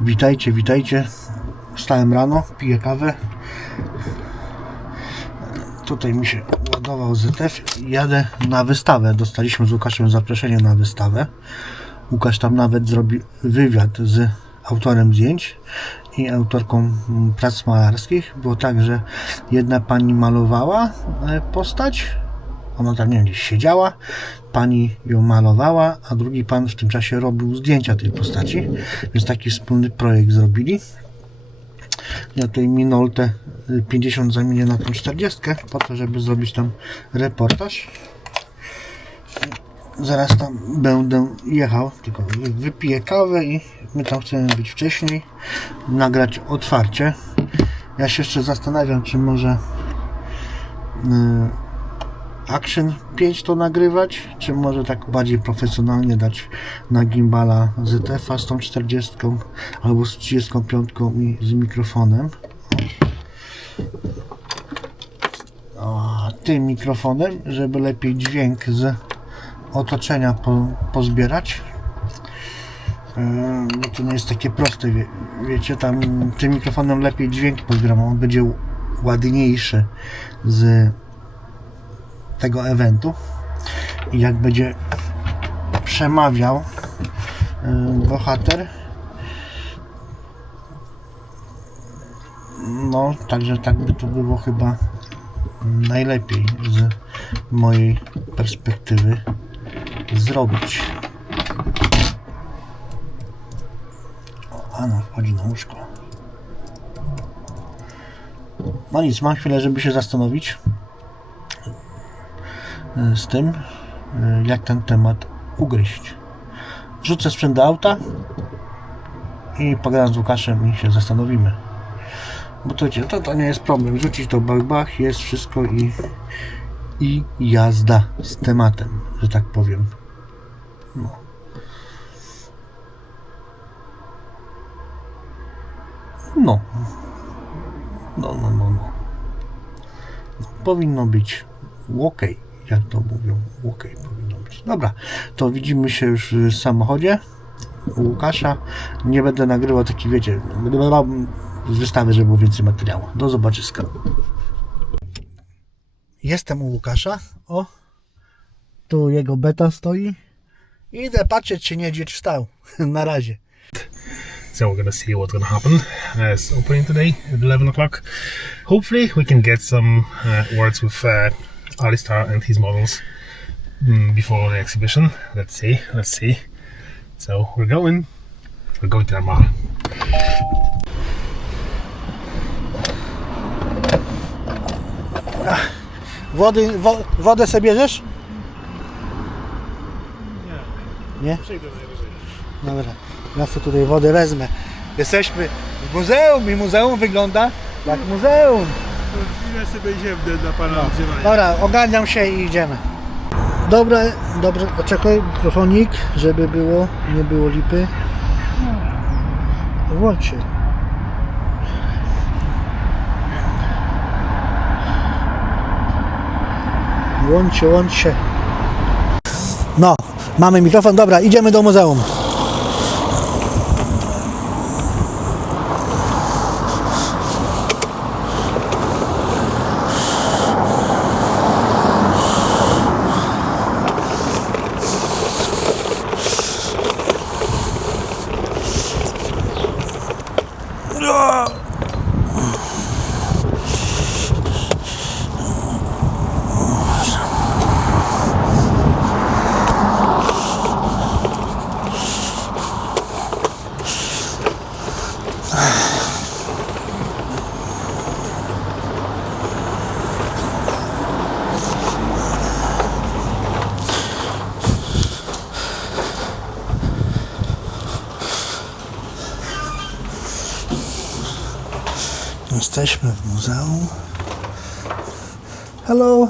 Witajcie, witajcie. Wstałem rano, piję kawę. Tutaj mi się ładował ZF i jadę na wystawę. Dostaliśmy z Łukaszem zaproszenie na wystawę. Łukasz tam nawet zrobi wywiad z autorem zdjęć i autorką prac malarskich. Było tak, że jedna pani malowała postać, ona tam gdzieś siedziała, pani ją malowała, a drugi pan w tym czasie robił zdjęcia tej postaci, więc taki wspólny projekt zrobili. Ja tutaj minoltę 50 zamienię na tą 40 po to, żeby zrobić tam reportaż. Zaraz tam będę jechał, tylko wypiję kawę i my tam chcemy być wcześniej, nagrać otwarcie. Ja się jeszcze zastanawiam, czy może Action 5 to nagrywać, czy może tak bardziej profesjonalnie dać na gimbala ZF-a z tą 40 albo z 35 i z mikrofonem. Tym mikrofonem, żeby lepiej dźwięk z otoczenia pozbierać. Bo to nie jest takie proste, wiecie, tam tym mikrofonem lepiej dźwięk pozbieram, on będzie ładniejszy z tego eventu i jak będzie przemawiał bohater, no także tak by to było chyba najlepiej z mojej perspektywy zrobić. Ano wchodzi na łóżko. No nic, mam chwilę, żeby się zastanowić z tym, jak ten temat ugryźć. Wrzucę sprzęt do auta i pogadam z Łukaszem i się zastanowimy. Bo to wiecie, to nie jest problem. Rzucić to bach, jest wszystko i jazda z tematem, że tak powiem. No. No. Powinno być ok, jak to mówią. Ok, powinno być. Dobra, to widzimy się już w samochodzie u Łukasza. Nie będę nagrywał taki, wiecie, z wystawy, żeby było więcej materiału. Do zobaczyska. Jestem u Łukasza. O, tu jego beta stoi. Idę patrzeć, czy niedźwiedź wstał. Na razie. So we're gonna see what's gonna happen. It's opening today at 11 o'clock. Hopefully we can get some words with Alistair and his models before the exhibition. Let's see. So we're going to the mall. Wodę sobie bierzesz? Nie? Dobra, ja sobie tutaj wodę wezmę. Jesteśmy w muzeum i muzeum wygląda jak muzeum. Ja sobie idziemy dla pana odzywania. Dobra, ogarniam się i idziemy. Dobra, czekaj, mikrofonik, żeby było, nie było lipy. Włącz się. Łącz się. No, mamy mikrofon, dobra, idziemy do muzeum. Jesteśmy w muzeum. Hello.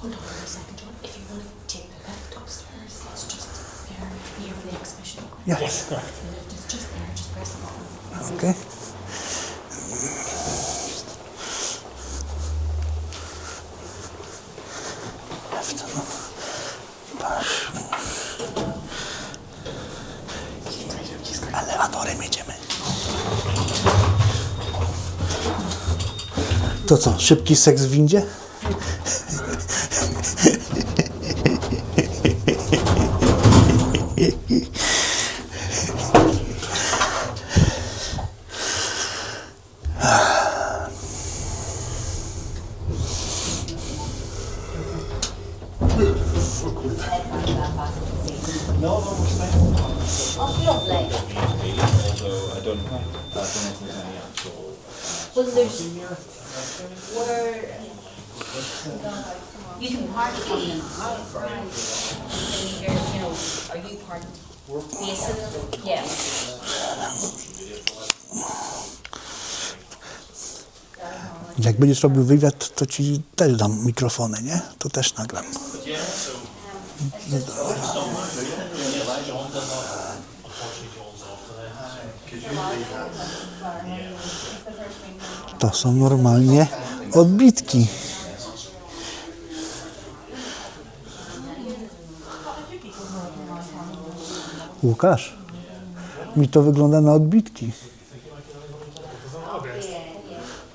Hold on a second, John. If you want to take the lift upstairs, it's just there near the exhibition. Yes. The lift is just there, just press the button. Okay. Left. To co, szybki seks w windzie? Well, there's where you can park on them. You know, are you parked facing them? Yeah. Jak będziesz robił wywiad, to ci też dam mikrofony, nie? To też nagram. To są normalnie odbitki. Łukasz, mi to wygląda na odbitki.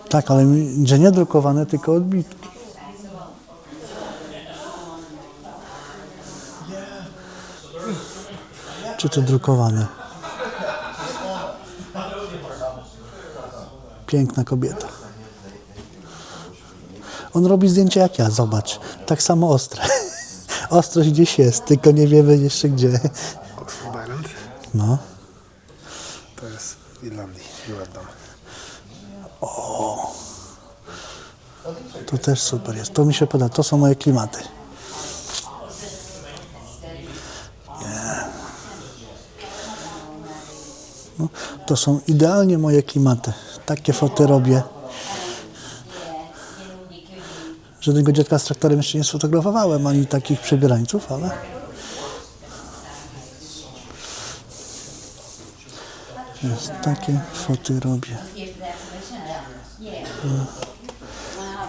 Tak, ale że nie drukowane, tylko odbitki. Czy to drukowane? Piękna kobieta. On robi zdjęcia jak ja, zobacz. Tak samo ostre. Ostrość gdzieś jest, tylko nie wiemy jeszcze gdzie. No. To jest w Irlandii, byłem tam. O. To też super jest. To mi się podoba. To są moje klimaty. Yeah. No, to są idealnie moje klimaty. Takie foty robię. Żadnego dziecka z traktorem jeszcze nie sfotografowałem, ani takich przebierańców, ale... Jest, takie foty robię.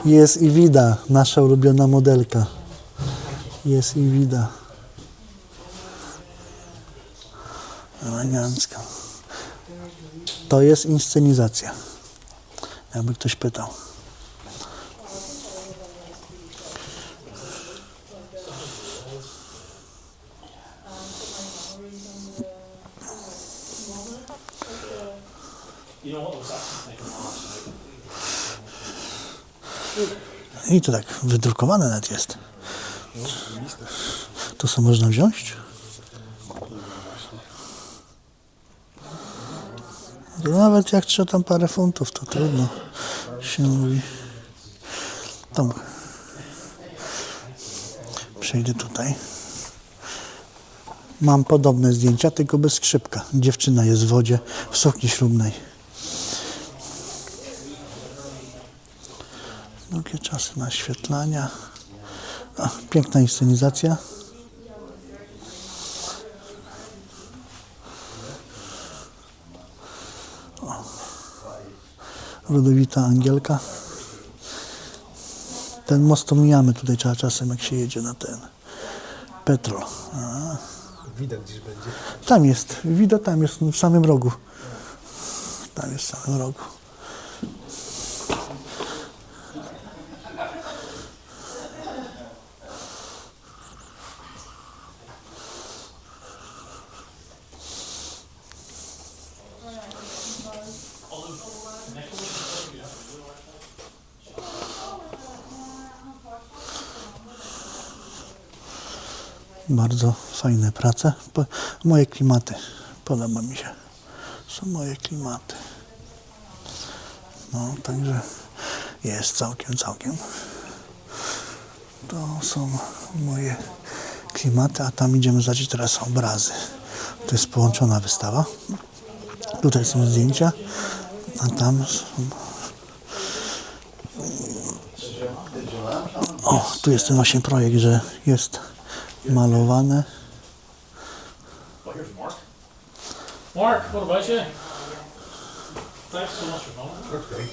Jest i Wida, nasza ulubiona modelka. Jest i Wida. Elegancka. To jest inscenizacja. Jakby ktoś pytał. I to tak wydrukowane nawet jest. To co można wziąć? To nawet jak trzeba tam parę funtów, to trudno się mówi. Tam. Przejdę tutaj. Mam podobne zdjęcia, tylko bez skrzypka. Dziewczyna jest w wodzie, w sukni ślubnej. Długie czasy naświetlania. O, piękna inscenizacja. O. Rodowita Angielka. Ten most to mijamy tutaj trzeba czasem, jak się jedzie na ten petrol. A. Widać gdzieś będzie. Tam jest, widać tam jest w samym rogu. Tam jest w samym rogu. Bardzo fajne prace. Moje klimaty. Podoba mi się. Są moje klimaty. No, także jest całkiem. To są moje klimaty, a tam idziemy zobaczyć teraz obrazy. To jest połączona wystawa. Tutaj są zdjęcia, a tam są... O, tu jest ten właśnie projekt, że jest malowane. Mark, what about you? Thanks so much for coming. Okay.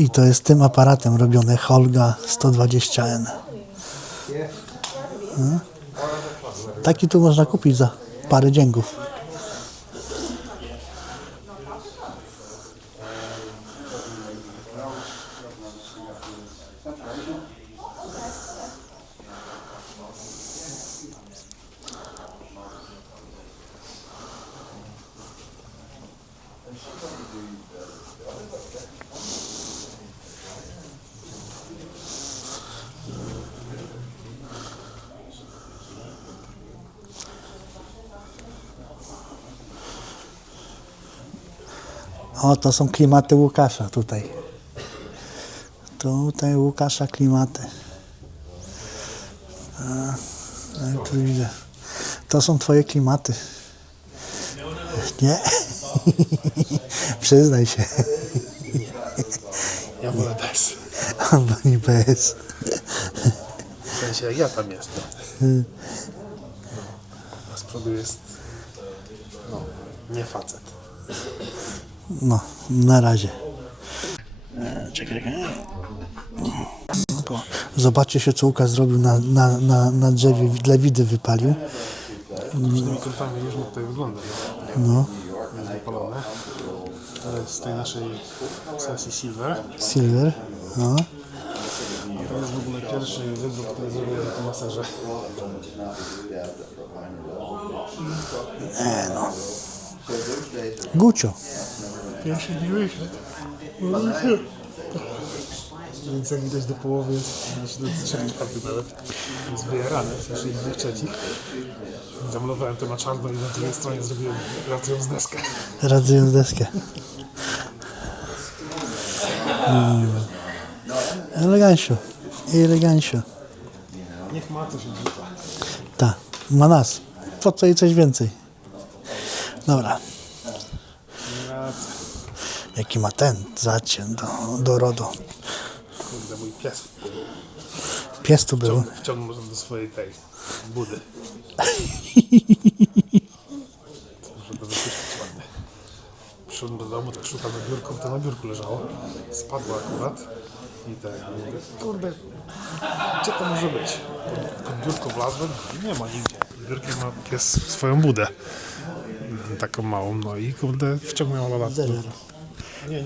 I to jest tym aparatem robione, Holga 120N. Taki tu można kupić za parę dzięgów. O, to są klimaty Łukasza tutaj. Tutaj Łukasza klimaty. Tu widzę. To są twoje klimaty. Nie? Przyznaj się. Ja wolę bez. Albo nie bez. W sensie jak ja tam jestem. A z przodu jest... no, nie facet. No, na razie. Czekaj. Zobaczcie się, co Łukasz zrobił na drzewie, dla widy wypalił. Tymi kątami różnie tutaj wygląda. No. Jest wypalone. To jest z tej naszej sesji Silver. Silver. No. To jest w ogóle pierwszy wydruk, który zrobiłem na tym maserze. No. Gucio. Pierwszy nie wyszedł. Więc jak widać do połowy jest, do 3/4 nawet, jest wyjarany, w sensie 2/3. Zamalowałem to na czarno i na drugiej stronie zrobiłem ratując deskę. Ratując deskę. Elegancio. Elegancio. Niech ma coś odrzuca. Tak, ma nas. Po co i coś więcej. Dobra. Jaki ma ten zacień do RODO. Kurde, mój pies Pies tu był. wciągnął do swojej tej budy. Muszę to wypuścić ładnie. Przyszedłem do domu, tak szukam na biurku, to na biurku leżało. Spadło akurat. I tak mówię, kurde, gdzie to może być? Pod biurko wlazłem, nie ma nigdzie. Biurkiem ma pies swoją budę. Taką małą, no i kurde, wciągnęła lat.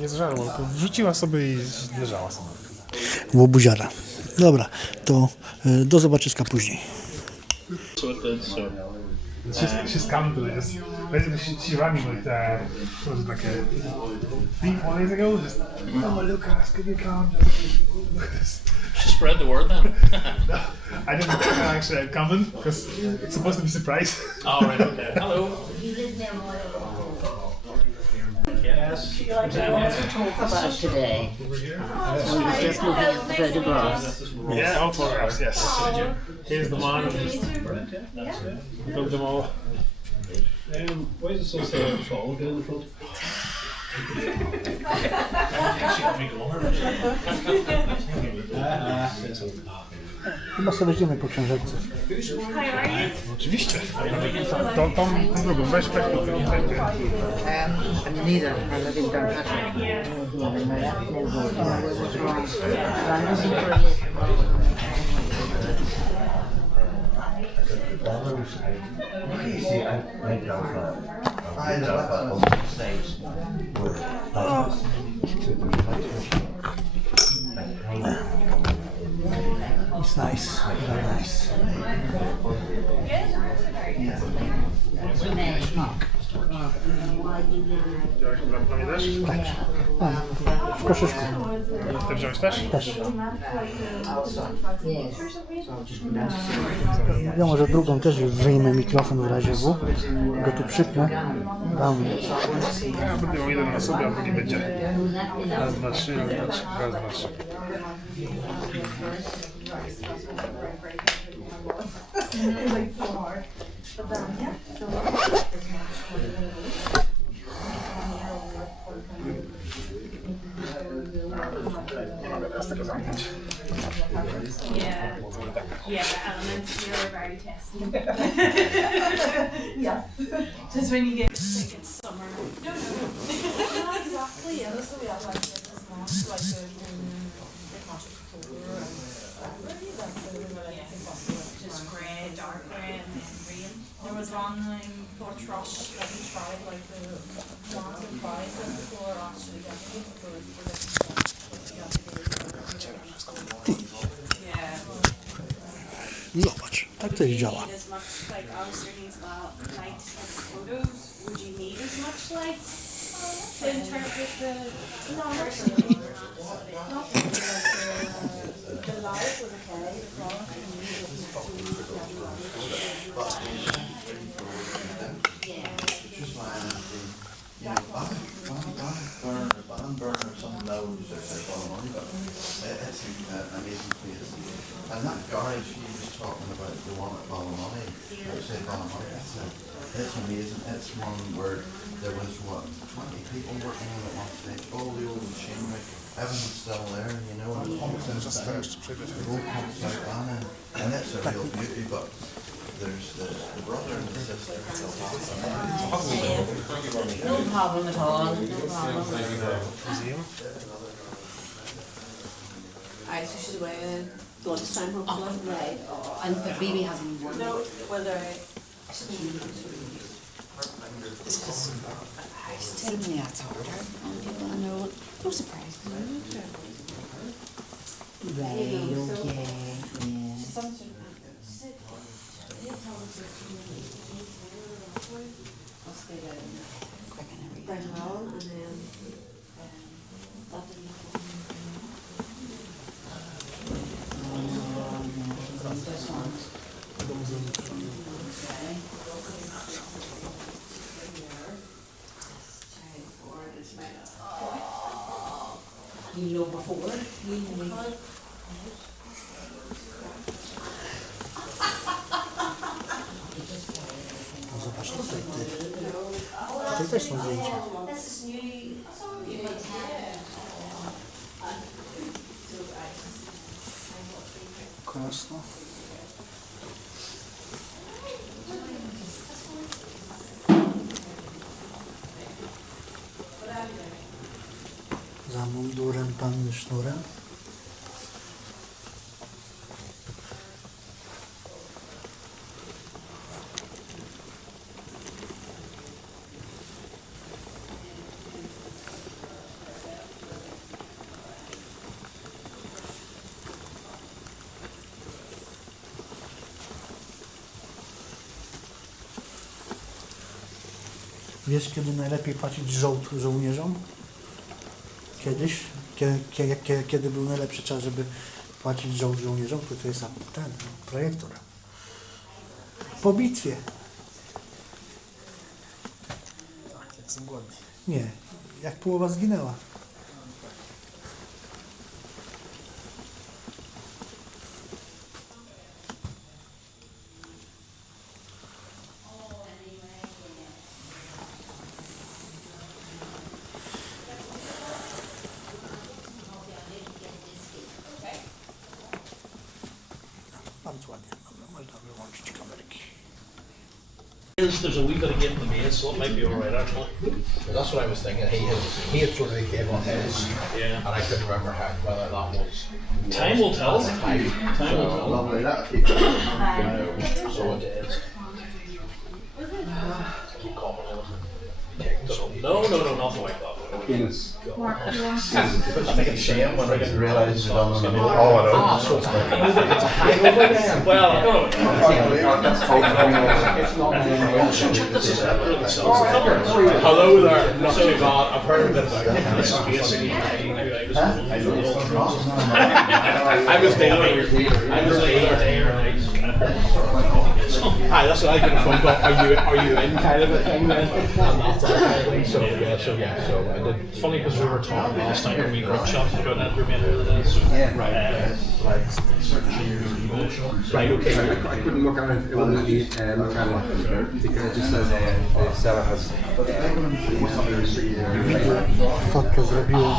Nie zżarła, tylko wrzuciła sobie i leżała sobie. Łobuziara. Dobra, to do zobaczyska później. She's come to this. Basically, she rang me with, what was it, like 3-4 days ago? Just, oh, Lucas, could you come? Spread the word then. No, I didn't actually I'm coming because it's supposed to be a surprise. All right, okay. Hello. Yes. What talk about today? So you're just looking at the photographs. Yeah, all photographs, yes. Here's the one. Build them all. Why is it so sad? Fall down the front. Chyba sobie weźmiemy po książeczce. Oczywiście. Tą drugą, weź. Neither. I live in Downpatrick. What's wrong? I'm looking for a lift. It's nice. Very nice. W koszyczku. Ty wziąłeś też? Też. Ja może drugą też już wyjmę mikrofon w razie W. Go tu przypnę. Tam. Ja będę miał jeden na sobie, a drugi będzie. Raz, dwa, trzy, raz, dwa, trzy, raz, dwa, trzy. Nie mogę teraz tego zamknąć. Yeah, the elements here are very testy. Yes. Just when you get like it's summer. No, exactly. Yeah, this will be like this. Just grey, dark grey, and then green. There was one Portrette that we tried, like the ones with biceps before actually getting it, but yeah. Zobacz, tak to działa. As much like I was thinking as well, like photos, would you need as much like to interpret the person? Not the light was okay, the quality band burner or something now was just all money, but it's an amazing place. And that garage you was talking about, the one at Pokonywane, outside Pokonywane, it's amazing. It's one where there was, 20 people working on it one stage, all the old machinery, everything's still there, you know, and the old pumps out and it's a real beauty, but there's the brother and the sister. No problem at all. No problem. Museum. Alright, so she's away at lunchtime hopefully. Right. And but baby hasn't worn. No, well they're It's because tell me that's harder on people. I know. No surprise. Right. Okay. Yeah. Quick and everything. Bring home and then This one. You know before. You know. Zobacz tutaj, tutaj też są zdjęcia. Krasno. Za mundurem panny sznurem. Wiesz, kiedy najlepiej płacić żołd żołnierzom? Kiedyś, kiedy był najlepszy czas, żeby płacić żołd żołnierzom, to jest ten projektor. Po bitwie. Tak, jak są głodni. Nie, jak połowa zginęła. Bardzo ładnie, można wyłączyć kamerki. There's a wee bit of getting the maze, so it might be alright actually. That's what I was thinking. He had sort of gave on his, Yeah. and I couldn't remember whether that was Time will tell. time. Time will tell. Lovely. That keeps it. So it is. Keep calling it. No, nothing like that. I think it's shame when I realised it on the oh, I know. So it's like it's a hangover then. Well, I don't know. Hello there. Not too bad. I've heard a bit about it. This is basically I was there day or night. Hi, that's what I get a phone call. Are you in kind of a thing then? And that's that thing. So I did. It's funny because we were talking last night when we workshopped about that remainder of the day. So right, okay. I couldn't look at it, it wouldn't let me look at it because it just says the seller has Fotkę zrobiłem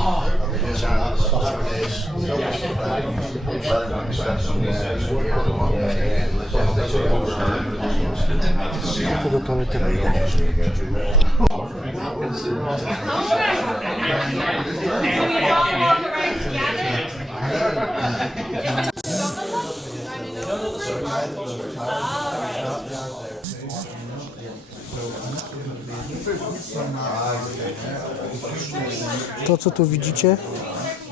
To do toalety wejdę. To, co tu widzicie,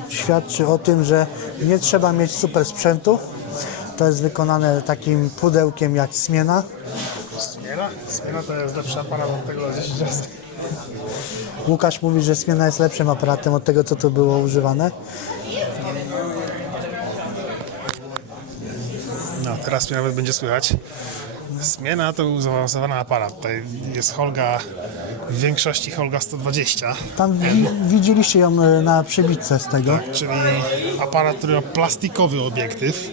świadczy o tym, że nie trzeba mieć super sprzętu. To jest wykonane takim pudełkiem jak smiena. Smiena to jest lepszy aparat od tego 10 razy. Łukasz mówi, że smiena jest lepszym aparatem od tego, co tu było używane. No, teraz mnie nawet będzie słychać. Smiena to był zaawansowany aparat. Tutaj jest Holga, w większości Holga 120. Tam widzieliście ją na przebitce z tego. Tak, czyli aparat, który ma plastikowy obiektyw,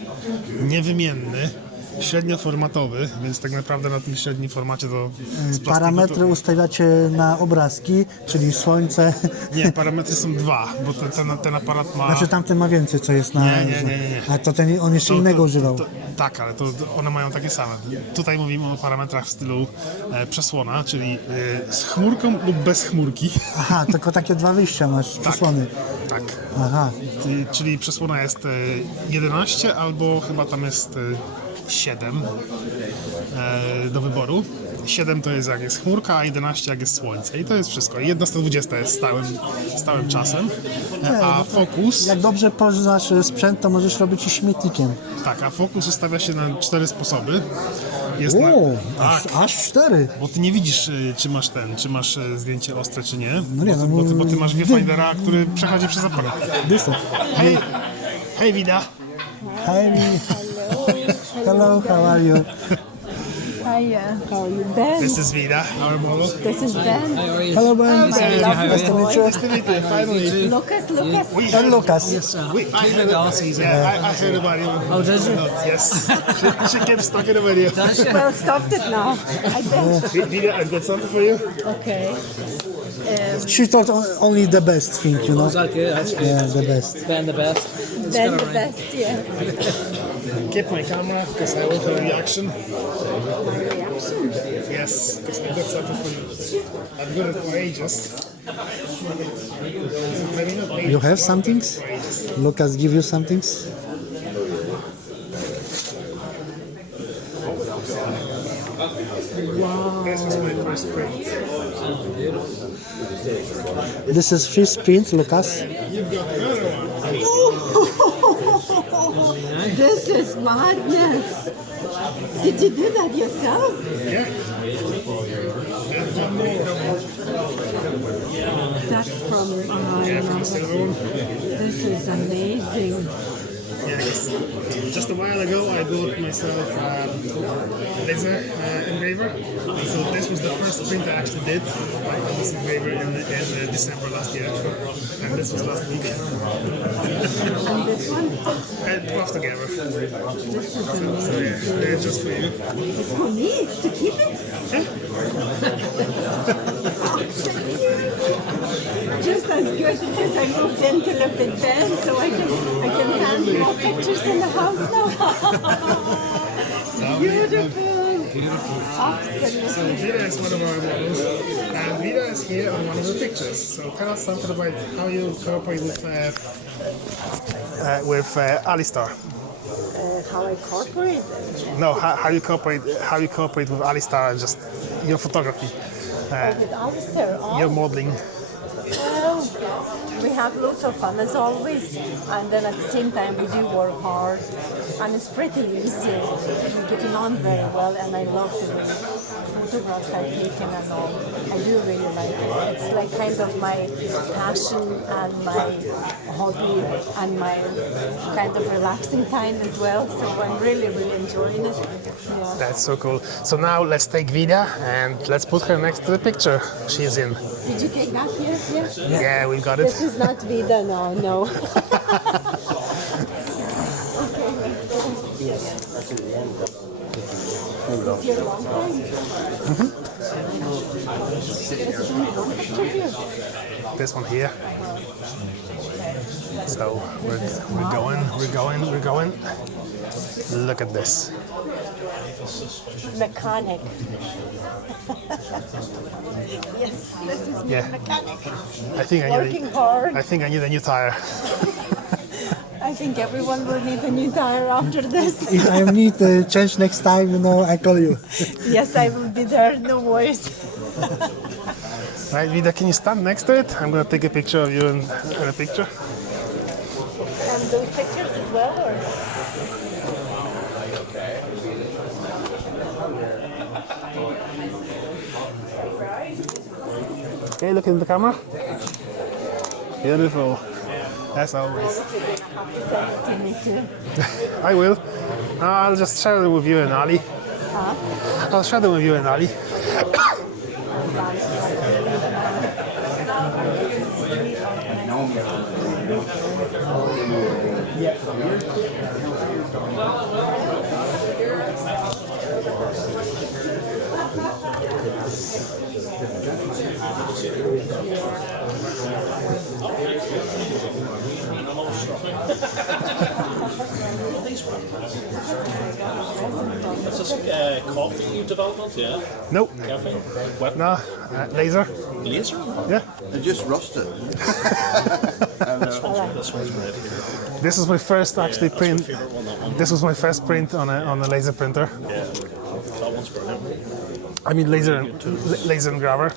niewymienny, średnioformatowy, więc tak naprawdę na tym średnim formacie to z plastiku Parametry ustawiacie na obrazki, czyli słońce. Nie, parametry są dwa, bo ten aparat ma... Znaczy tamten ma więcej, co jest na... Nie. A to ten, on jeszcze innego używał. Tak, ale to one mają takie same. Tutaj mówimy o parametrach w stylu przesłona, czyli z chmurką lub bez chmurki. Aha, tylko takie dwa wyjścia masz, przesłony. Tak. Aha. Czyli przesłona jest 11 albo chyba tam jest 7 do wyboru. 7 to jest jak jest chmurka, a 11 jak jest słońce. I to jest wszystko. 1/120 jest stałym czasem. A fokus... Jak dobrze poznasz sprzęt, to możesz robić i śmietnikiem. Tak, a fokus ustawia się na 4 sposoby. Jest Aż 4. Bo ty nie widzisz, czy masz zdjęcie ostre, czy nie. No nie, Bo ty masz viewfindera, który przechodzi przez aparat. Hej, Wida. Hi, hello, how are you? Hiya, how are you, Ben? This is Vida, our model. This is Ben. Hello, Ben. Nice to meet you. Nice to meet you, finally. Lucas. And Lucas. Yes, sir. I heard about you. Oh, did you? Yes. She keeps talking about you. Well, stopped it now. I bet. Vida, I've got something for you. Okay. She thought only the best thing, you know? Is that good? That's good. Yeah, the best. Ben the best. Ben the best, yeah. Keep my camera, because I want a reaction. Reaction? Yes, because I've got something for you. I've got it for ages. Maybe not ages. You have some things? Lucas give you some things? Wow. This was my first print. This is first print, Lucas. You've got another one. This is madness. Did you do that yourself? Yeah. And one more. That's from... Yeah, from the silver one. This is amazing. Yes. Just a while ago, I bought myself laser engraver. So this was the first print I actually did on this engraver in December last year, and this was last week. And this one? And plus together. This is So amazing. yeah, just for you. It's for me to keep it? Just as good because I moved in to live with Ben, so I can hand more pictures in the house now. Beautiful. Absolutely. So Vida is one of our models, and Vida is here on one of the pictures. So tell us something about how you cooperate with Alistar. How I cooperate? No, how you cooperate with Alistar and just your photography, With Alistair. your modeling. Well, we have lots of fun as always, and then at the same time we do work hard, and it's pretty easy. We're getting on very well, and I love the way photographs I've taken and all. I do really like it. It's like kind of my passion and my hobby and my kind of relaxing time as well. So I'm really enjoying it. Yeah. That's so cool. So now let's take Vida and let's put her next to the picture she's in. Did you take that here? Yeah. Yeah, we got it. This is not Vida now, no. Okay, let's go. Is your long time? This one here. So we're going. Look at this. Mechanic. Yes, this is me, mechanic. Working hard. I think I need a new tire. I think everyone will need a new tire after this. If I need to change next time, I call you. Yes, I will be there, no worries. Right, Vida, can you stand next to it? I'm gonna take a picture of you in a picture. And those pictures as well, or? Okay, look in the camera. Beautiful. As always. I will. I'll just share them with you and Ali. I'll share them with you and Ali. Is this coffee development? Yeah. Nope. Coffee. What? No. Laser. Laser? Yeah. It just rusted. This one's great. This is my first actually print. Favorite one, that one. This was my first print on a laser printer. Yeah. That one's brilliant. I mean laser engraver.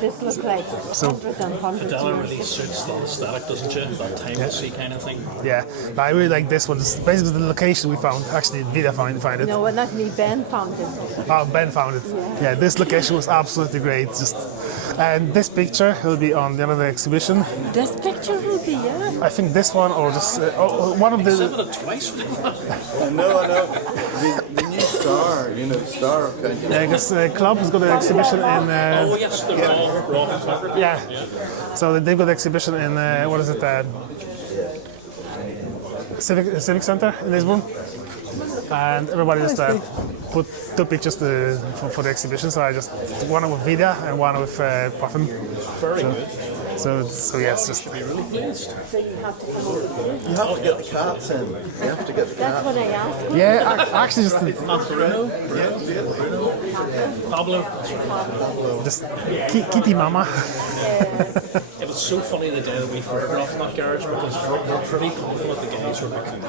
This looks like hundreds and hundreds. Adela really suits the aesthetic, doesn't she? That timelessy kind of thing. Yeah, but I really like this one. It's basically the location we found. Actually, Vida found it. No, well, not me. Ben found it. Oh, Ben found it. Yeah, this location was absolutely great. And this picture will be on the other exhibition. This picture will be, yeah. I think this one or just one of the. Exhibited twice. I know. The new star, star of kind of. Yeah, because Club has got an exhibition in. Oh yes, they're all raw photography. Yeah. So they've got an exhibition in what is it? Civic Center in Lisbon, and everybody just put two pictures for the exhibition. So I just one with Vida and one with Puffin. Very good. So yes, just. Be really pleased. So you have to come over here. You have to get the cats in. You have to get the That's cats. what I asked. Yeah, actually just Bruno. Pablo. just Kitty Mama. It was so funny the day that we photographed in that garage because we're pretty confident the guys were making.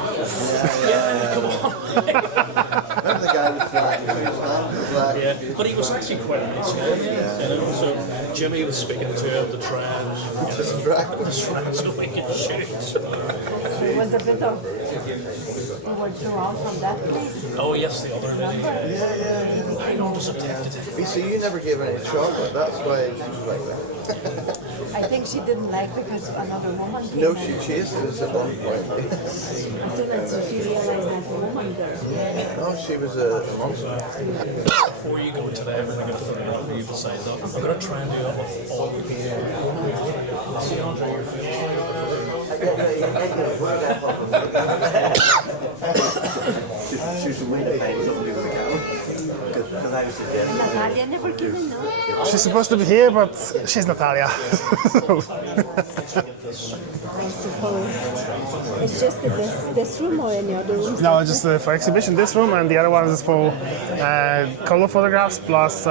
Yeah, come on. Remember the guy with the hand was like, Yeah, but he was actually quite a nice guy. So Jimmy was speaking to him to try and distract so we can shoot. It was a bit of. You were drawn from that place. Oh yes, the other lady. yeah. How long does it take to take? You see, you never gave her any chocolate. That's why she was like that. I think she didn't like because another woman came No, in. she chased us at one point. As soon as she realized that the woman there. No, she was a monster. Before you go into everything at photography, you decide that I'm going to try and do it with all the people. See, Andre, your She was waiting to find somebody with a camera. Because I was suggesting. Natalia never came in, no? She's supposed to be here, but she's Natalia. I suppose. It's just this room or any other room? No, just for exhibition this room, and the other one is for color photographs plus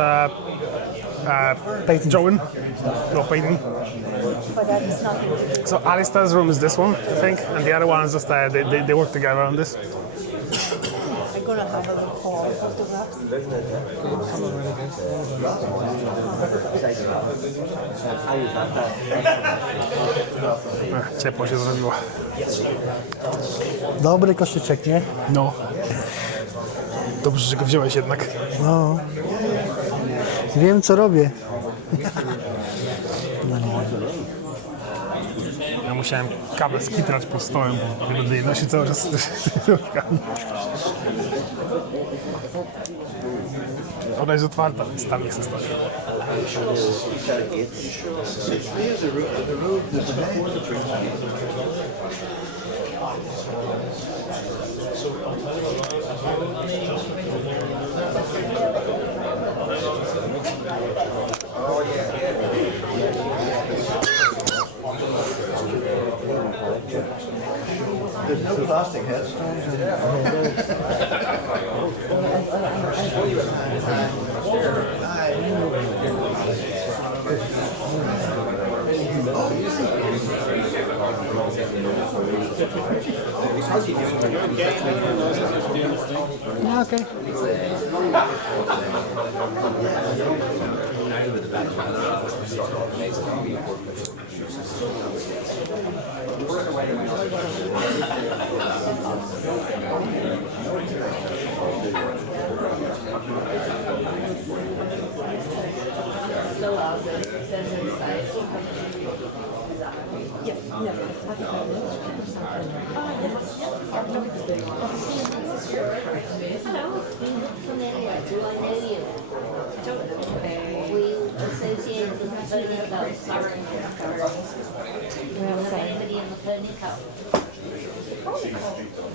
drawing or painting. But that is not. So Alistair's room is this one, I think, and the other one is just they work together on this. I'm gonna have a look for photographs. Ciepło się zrobiło. Dobry koszyczek, nie? No. Dobrze, że go wziąłeś jednak. No. Wiem, co robię. Ja musiałem kabel skitrać pod stołem, bo nie będę je nosił cały czas. Ona jest otwarta, więc tam nie chcę stać. plastic headstones. Yeah, okay.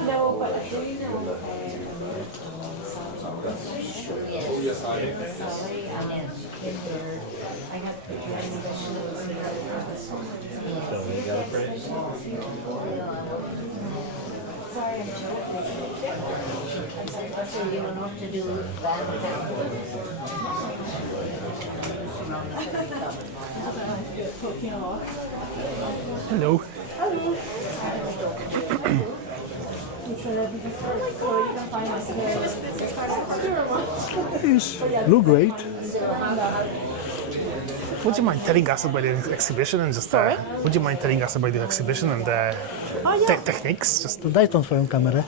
No, but I do know. Hello. Look great. Would you mind telling us about the exhibition and just would you mind telling us about the exhibition and the techniques? Just Daj tą swoją kamerę.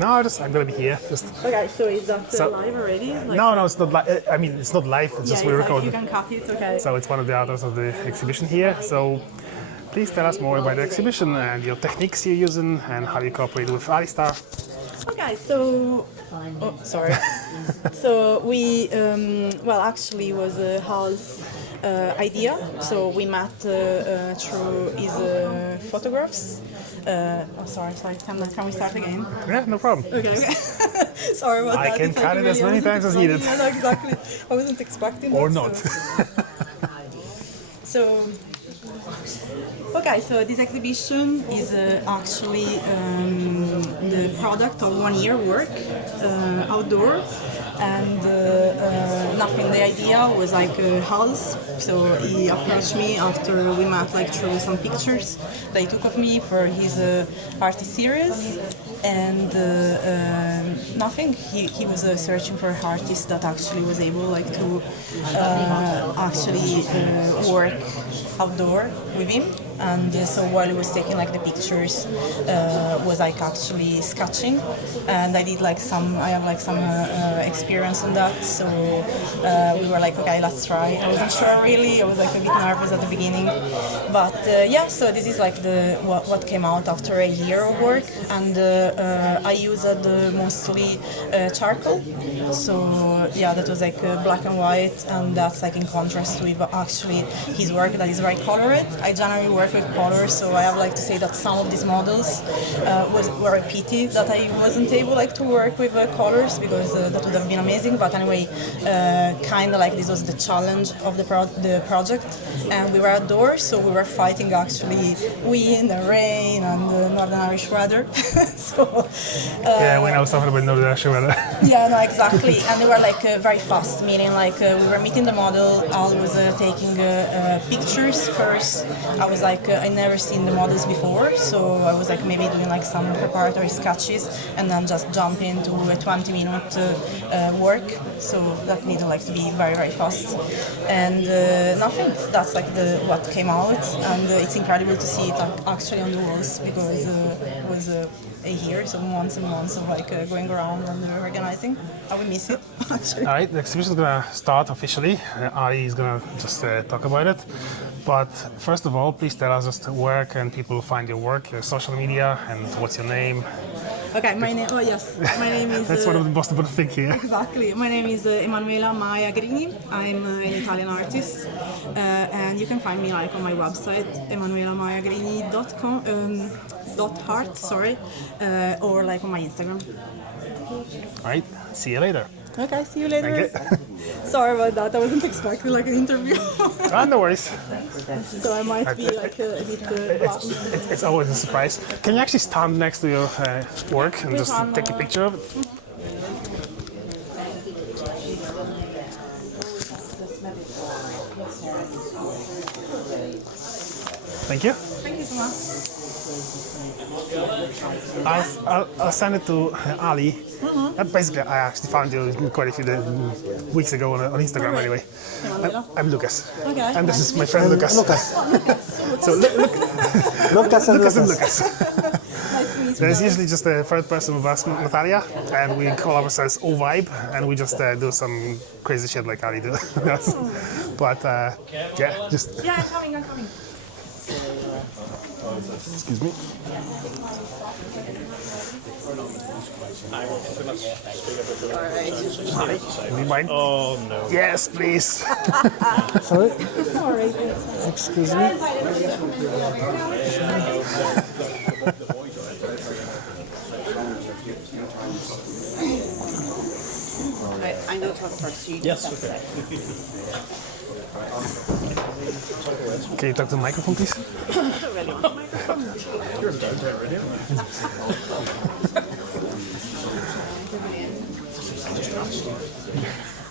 no, just I'm gonna be here. Just Okay, so is that So- live already? Like, no, it's not live. I mean, it's not live. It's just we it's like record. you can cut it, okay. So it's one of the authors of the exhibition here. So please tell us more about the exhibition and your techniques you're using and how you cooperate with Alistar. Okay, so sorry. So we well, actually, it was Hal's idea. So we met through his photographs. Sorry. Can we start again? Yeah, no problem. Okay. Sorry about I that. can It's cut it as many times as needed. Yeah, no, exactly. I wasn't expecting Or that, not. So, okay, so this exhibition is actually the product of 1 year work outdoor, and nothing. The idea was like Hal's, so he approached me after we met, like through some pictures that he took of me for his artist series, and nothing. He was searching for an artist that actually was able like to actually work outdoor with him. And so while he was taking like the pictures, was like actually sketching, and I did like I have like some experience on that. So we were like, okay, let's try. I wasn't sure really. I was like a bit nervous at the beginning, but yeah. So this is like what came out after a year of work, and I used mostly charcoal. So yeah, that was like black and white, and that's like in contrast with actually his work that is very colored. I generally work with colors, so I have like to say that some of these models were a pity that I wasn't able like to work with colors, because that would have been amazing. But anyway, kind of like this was the challenge of the project, and we were outdoors, so we were fighting actually wind and rain and northern Irish weather. So Yeah, when I was talking about Northern Irish weather. yeah, no, exactly. And they were like very fast, meaning like we were meeting the model, Al was taking pictures first. I was like, I never seen the models before, so I was like maybe doing like some preparatory sketches and then just jump into a 20-minute work. So that needed like to be very, very fast. And nothing, that's like what came out, and it's incredible to see it actually on the walls, because it was a year, so months and months of like going around and organizing. I will miss it, actually. All right, the exhibition is gonna start officially. Ari is gonna just talk about it. But first of all, please tell us just where can people find your work, your social media, and what's your name? Okay, my name. Oh yes, my name is. That's one of the most important things here. Exactly. My name is Emanuela Maia Grini. I'm an Italian artist, and you can find me like on my website, emanuelamaiagrini.com. .art, sorry, or like on my Instagram. All right, see you later. Okay, see you later. Thank Sorry about that. I wasn't expecting like an interview. No worries. So I might be like a bit. It's always a surprise. Can you actually stand next to your work and just take a picture of it? Thank you. Thank you so much. I'll send it to Ali. Basically, I actually found you quite a few weeks ago on Instagram. Alright. Anyway, I'm Lucas. Okay. And this is my friend Lucas. So Lucas and Lucas and Nice Lucas. to meet you. There's usually just the third person with us, Natalia, and we call ourselves OhVibe, and we just do some crazy shit like Ali does. But yeah, just. Yeah, I'm coming. Excuse me. Do you mind? Oh no. Yes, please. Sorry. Sorry. Excuse me. I'm going to talk first. You Yes, okay. Can you talk to the microphone, please? You're in downtown radio.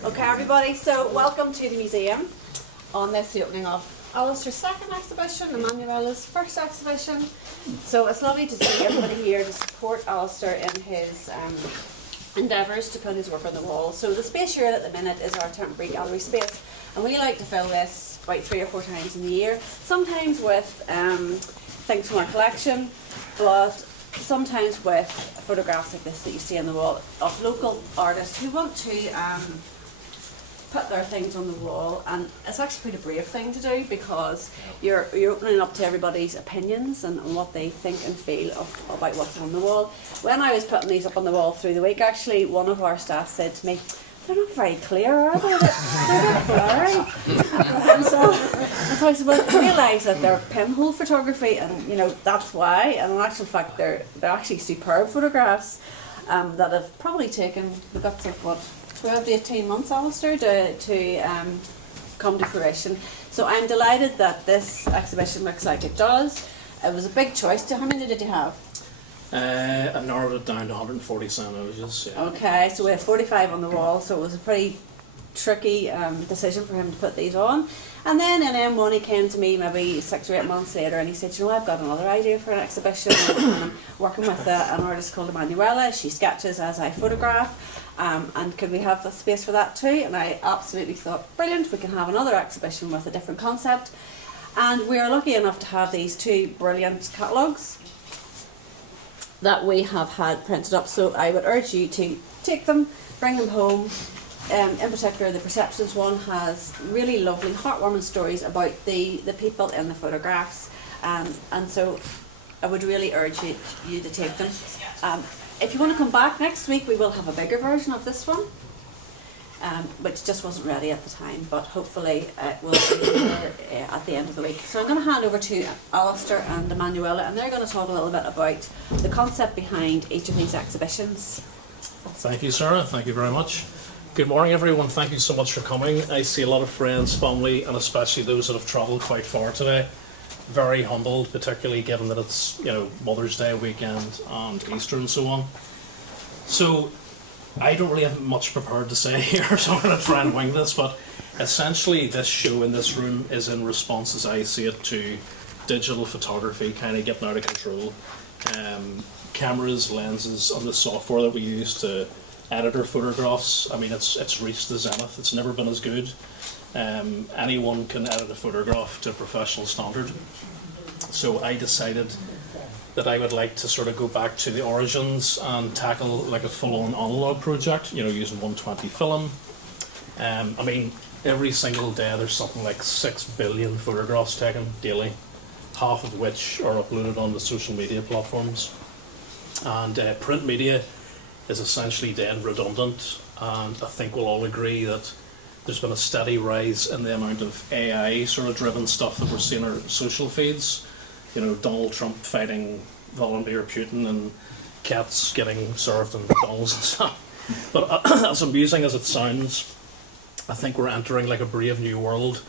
Okay, everybody, so welcome to the museum on this, the opening of Alistair's second exhibition, Emmanuela's first exhibition. So it's lovely to see everybody here to support Alistair in his endeavours to put his work on the wall. So the space you're in at the minute is our temporary gallery space, and we like to fill this about 3 or 4 times in the year, sometimes with things from our collection, but sometimes with photographs like this that you see on the wall of local artists who want to put their things on the wall. And it's actually quite a brave thing to do, because you're opening up to everybody's opinions and what they think and feel about what's on the wall. When I was putting these up on the wall through the week, actually one of our staff said to me, "They're not very clear, are they? They're blurry." and so I said, well, I realise that they're pinhole photography, and that's why. And in actual fact, they're actually superb photographs that have probably taken the guts of 12 to 18 months, Alistair, to come to fruition. So I'm delighted that this exhibition looks like it does. It was a big choice. How many did you have? I narrowed it down to 147 images. Yeah. Okay, so we have 45 on the wall, so it was a pretty tricky decision for him to put these on. And then in M1 he came to me maybe 6 or 8 months later and he said, I've got another idea for an exhibition, and I'm working with an artist called Emmanuela. She sketches as I photograph, and could we have the space for that too? And I absolutely thought, brilliant, we can have another exhibition with a different concept. And we are lucky enough to have these 2 brilliant catalogues that we have had printed up, so I would urge you to take them, bring them home. In particular, the Perceptions one has really lovely, heartwarming stories about the people in the photographs, and so I would really urge you to take them. If you want to come back next week, we will have a bigger version of this one, which just wasn't ready at the time, but hopefully it will be here at the end of the week. So I'm going to hand over to Alistair and Emmanuela, and they're going to talk a little bit about the concept behind each of these exhibitions. Thank you, Sarah. Thank you very much. Good morning, everyone. Thank you so much for coming. I see a lot of friends, family, and especially those that have travelled quite far today. Very humbled, particularly given that it's Mother's Day weekend and Easter and so on. So I don't really have much prepared to say here, so I'm going to try and wing this, but essentially this show in this room is in response, as I see it, to digital photography kind of getting out of control. Cameras, lenses, and the software that we use to edit our photographs, I mean, it's reached the zenith. It's never been as good. Anyone can edit a photograph to a professional standard. So I decided that I would like to sort of go back to the origins and tackle like a full-on analog project, using 120 film. I mean, every single day there's something like 6 billion photographs taken daily, half of which are uploaded on the social media platforms. And print media is essentially then redundant, and I think we'll all agree that there's been a steady rise in the amount of AI sort of driven stuff that we're seeing in our social feeds. Donald Trump fighting Vladimir Putin and cats getting served in McDonald's and stuff. But as amusing as it sounds, I think we're entering like a brave new world,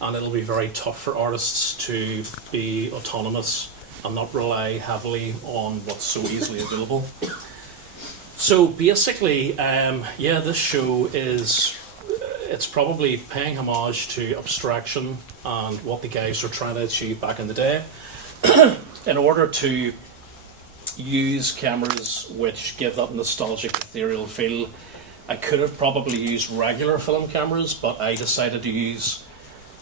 and it'll be very tough for artists to be autonomous and not rely heavily on what's so easily available. So basically, yeah, this show it's probably paying homage to abstraction and what the guys were trying to achieve back in the day. In order to use cameras which give that nostalgic ethereal feel, I could have probably used regular film cameras, but I decided to use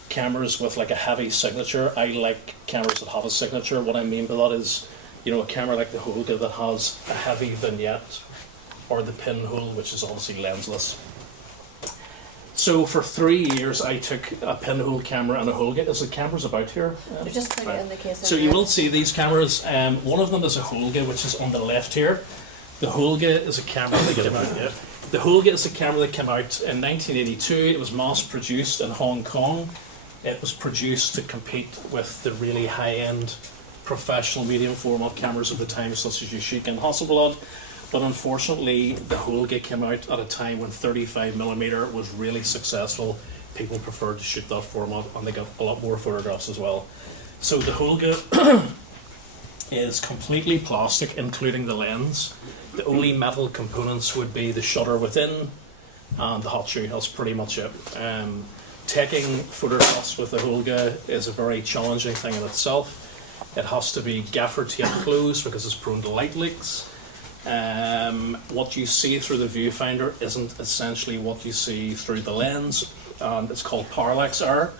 cameras with like a heavy signature. I like cameras that have a signature. What I mean by that is, you know, a camera like the Holga that has a heavy vignette, or the pinhole, which is obviously lensless. So for 3 years I took a pinhole camera and a Holga. Is the cameras about here? Just put it in the case. So you will see these cameras. One of them is a Holga, which is on the left here. The Holga is a camera that came out. Yeah. The Holga is a camera that came out in 1982. It was mass produced in Hong Kong. It was produced to compete with the really high-end professional medium format cameras of the time, such as Yashica and Hasselblad. But unfortunately, the Holga came out at a time when 35mm was really successful. People preferred to shoot that format, and they got a lot more photographs as well. So the Holga is completely plastic, including the lens. The only metal components would be the shutter within and the hot shoe. That's pretty much it. Taking photographs with the Holga is a very challenging thing in itself. It has to be gaffer tape closed because it's prone to light leaks. What you see through the viewfinder isn't essentially what you see through the lens, and it's called parallax error,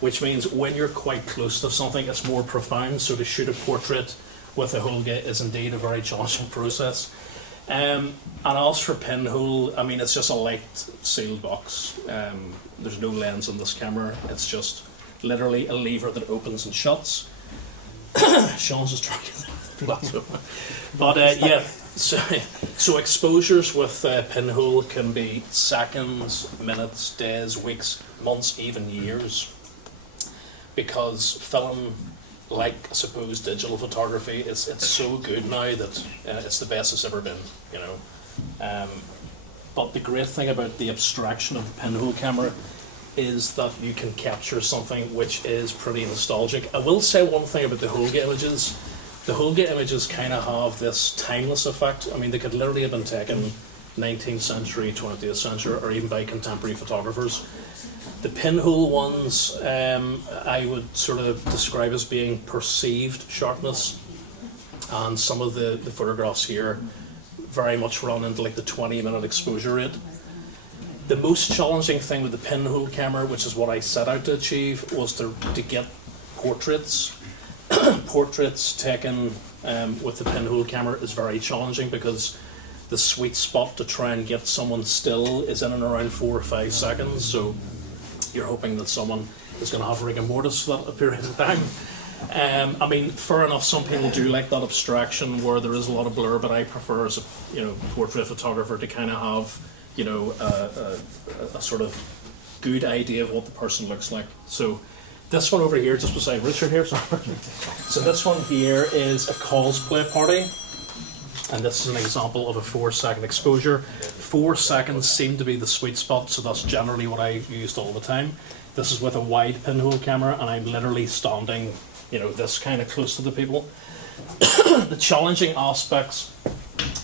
which means when you're quite close to something, it's more profound. So to shoot a portrait with a Holga is indeed a very challenging process. And as for pinhole, I mean, it's just a light sealed box. There's no lens on this camera. It's just literally a lever that opens and shuts. Sean's just trying to get the but yeah. So exposures with pinhole can be seconds, minutes, days, weeks, months, even years, because film, like I suppose digital photography, it's so good now that it's the best it's ever been, you know. But the great thing about the abstraction of the pinhole camera is that you can capture something which is pretty nostalgic. I will say one thing about the Holga images. The Holga images kind of have this timeless effect. I mean, they could literally have been taken 19th century, 20th century, or even by contemporary photographers. The pinhole ones, I would sort of describe as being perceived sharpness, and some of the photographs here very much run into like the 20-minute exposure rate. The most challenging thing with the pinhole camera, which is what I set out to achieve, was to get portraits. Portraits taken with the pinhole camera is very challenging because the sweet spot to try and get someone still is in and around 4 or 5 seconds. So you're hoping that someone is going to have rigor mortis for that period of time. I mean, fair enough. Some people do like that abstraction where there is a lot of blur, but I prefer as a portrait photographer to kind of have a sort of good idea of what the person looks like. So this one over here, just beside Richard here, sorry. So this one here is a cosplay party, and this is an example of a 4-second exposure. 4 seconds seem to be the sweet spot, so that's generally what I used all the time. This is with a wide pinhole camera, and I'm literally standing, this kind of close to the people. The challenging aspects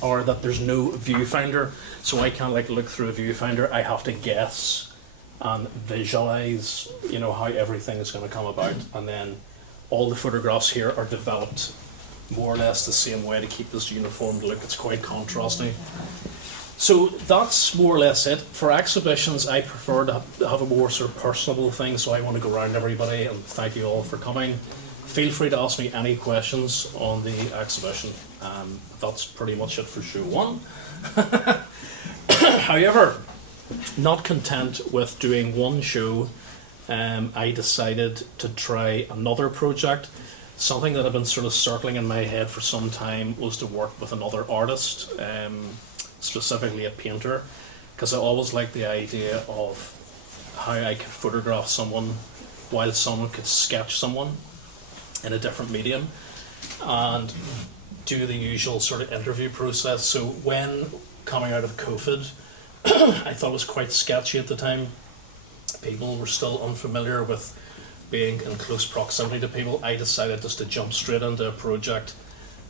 are that there's no viewfinder, so I can't look through a viewfinder. I have to guess and visualize, how everything is going to come about, and then all the photographs here are developed more or less the same way to keep this uniform look. It's quite contrasting. So that's more or less it. For exhibitions, I prefer to have a more sort of personable thing, so I want to go around everybody and thank you all for coming. Feel free to ask me any questions on the exhibition. That's pretty much it for show 1. However, not content with doing one show, I decided to try another project. Something that had been sort of circling in my head for some time was to work with another artist, specifically a painter, because I always liked the idea of how I could photograph someone while someone could sketch someone in a different medium and do the usual sort of interview process. So when coming out of COVID. I thought it was quite sketchy at the time. People were still unfamiliar with being in close proximity to people. I decided just to jump straight into a project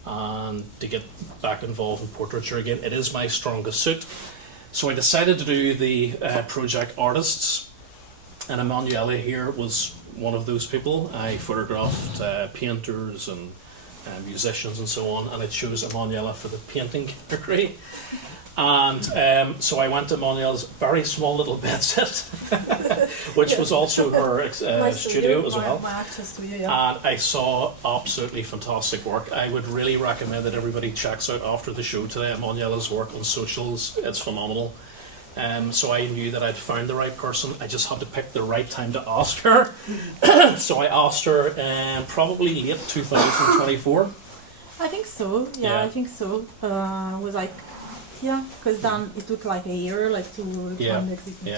and to get back involved in portraiture again. It is my strongest suit. So I decided to do the project artists, and Emanuela here was one of those people. I photographed painters and musicians and so on, and I chose Emanuela for the painting category. And so I went to Emanuela's very small little bedsit, which was also her studio as well. My actual studio, yeah. And I saw absolutely fantastic work. I would really recommend that everybody checks out after the show today Emanuela's work on socials. It's phenomenal. So I knew that I'd found the right person. I just had to pick the right time to ask her. So I asked her probably late 2024. I think so. Yeah, Yeah. I think so. Was like, yeah, because then it took like a year, like to Yeah,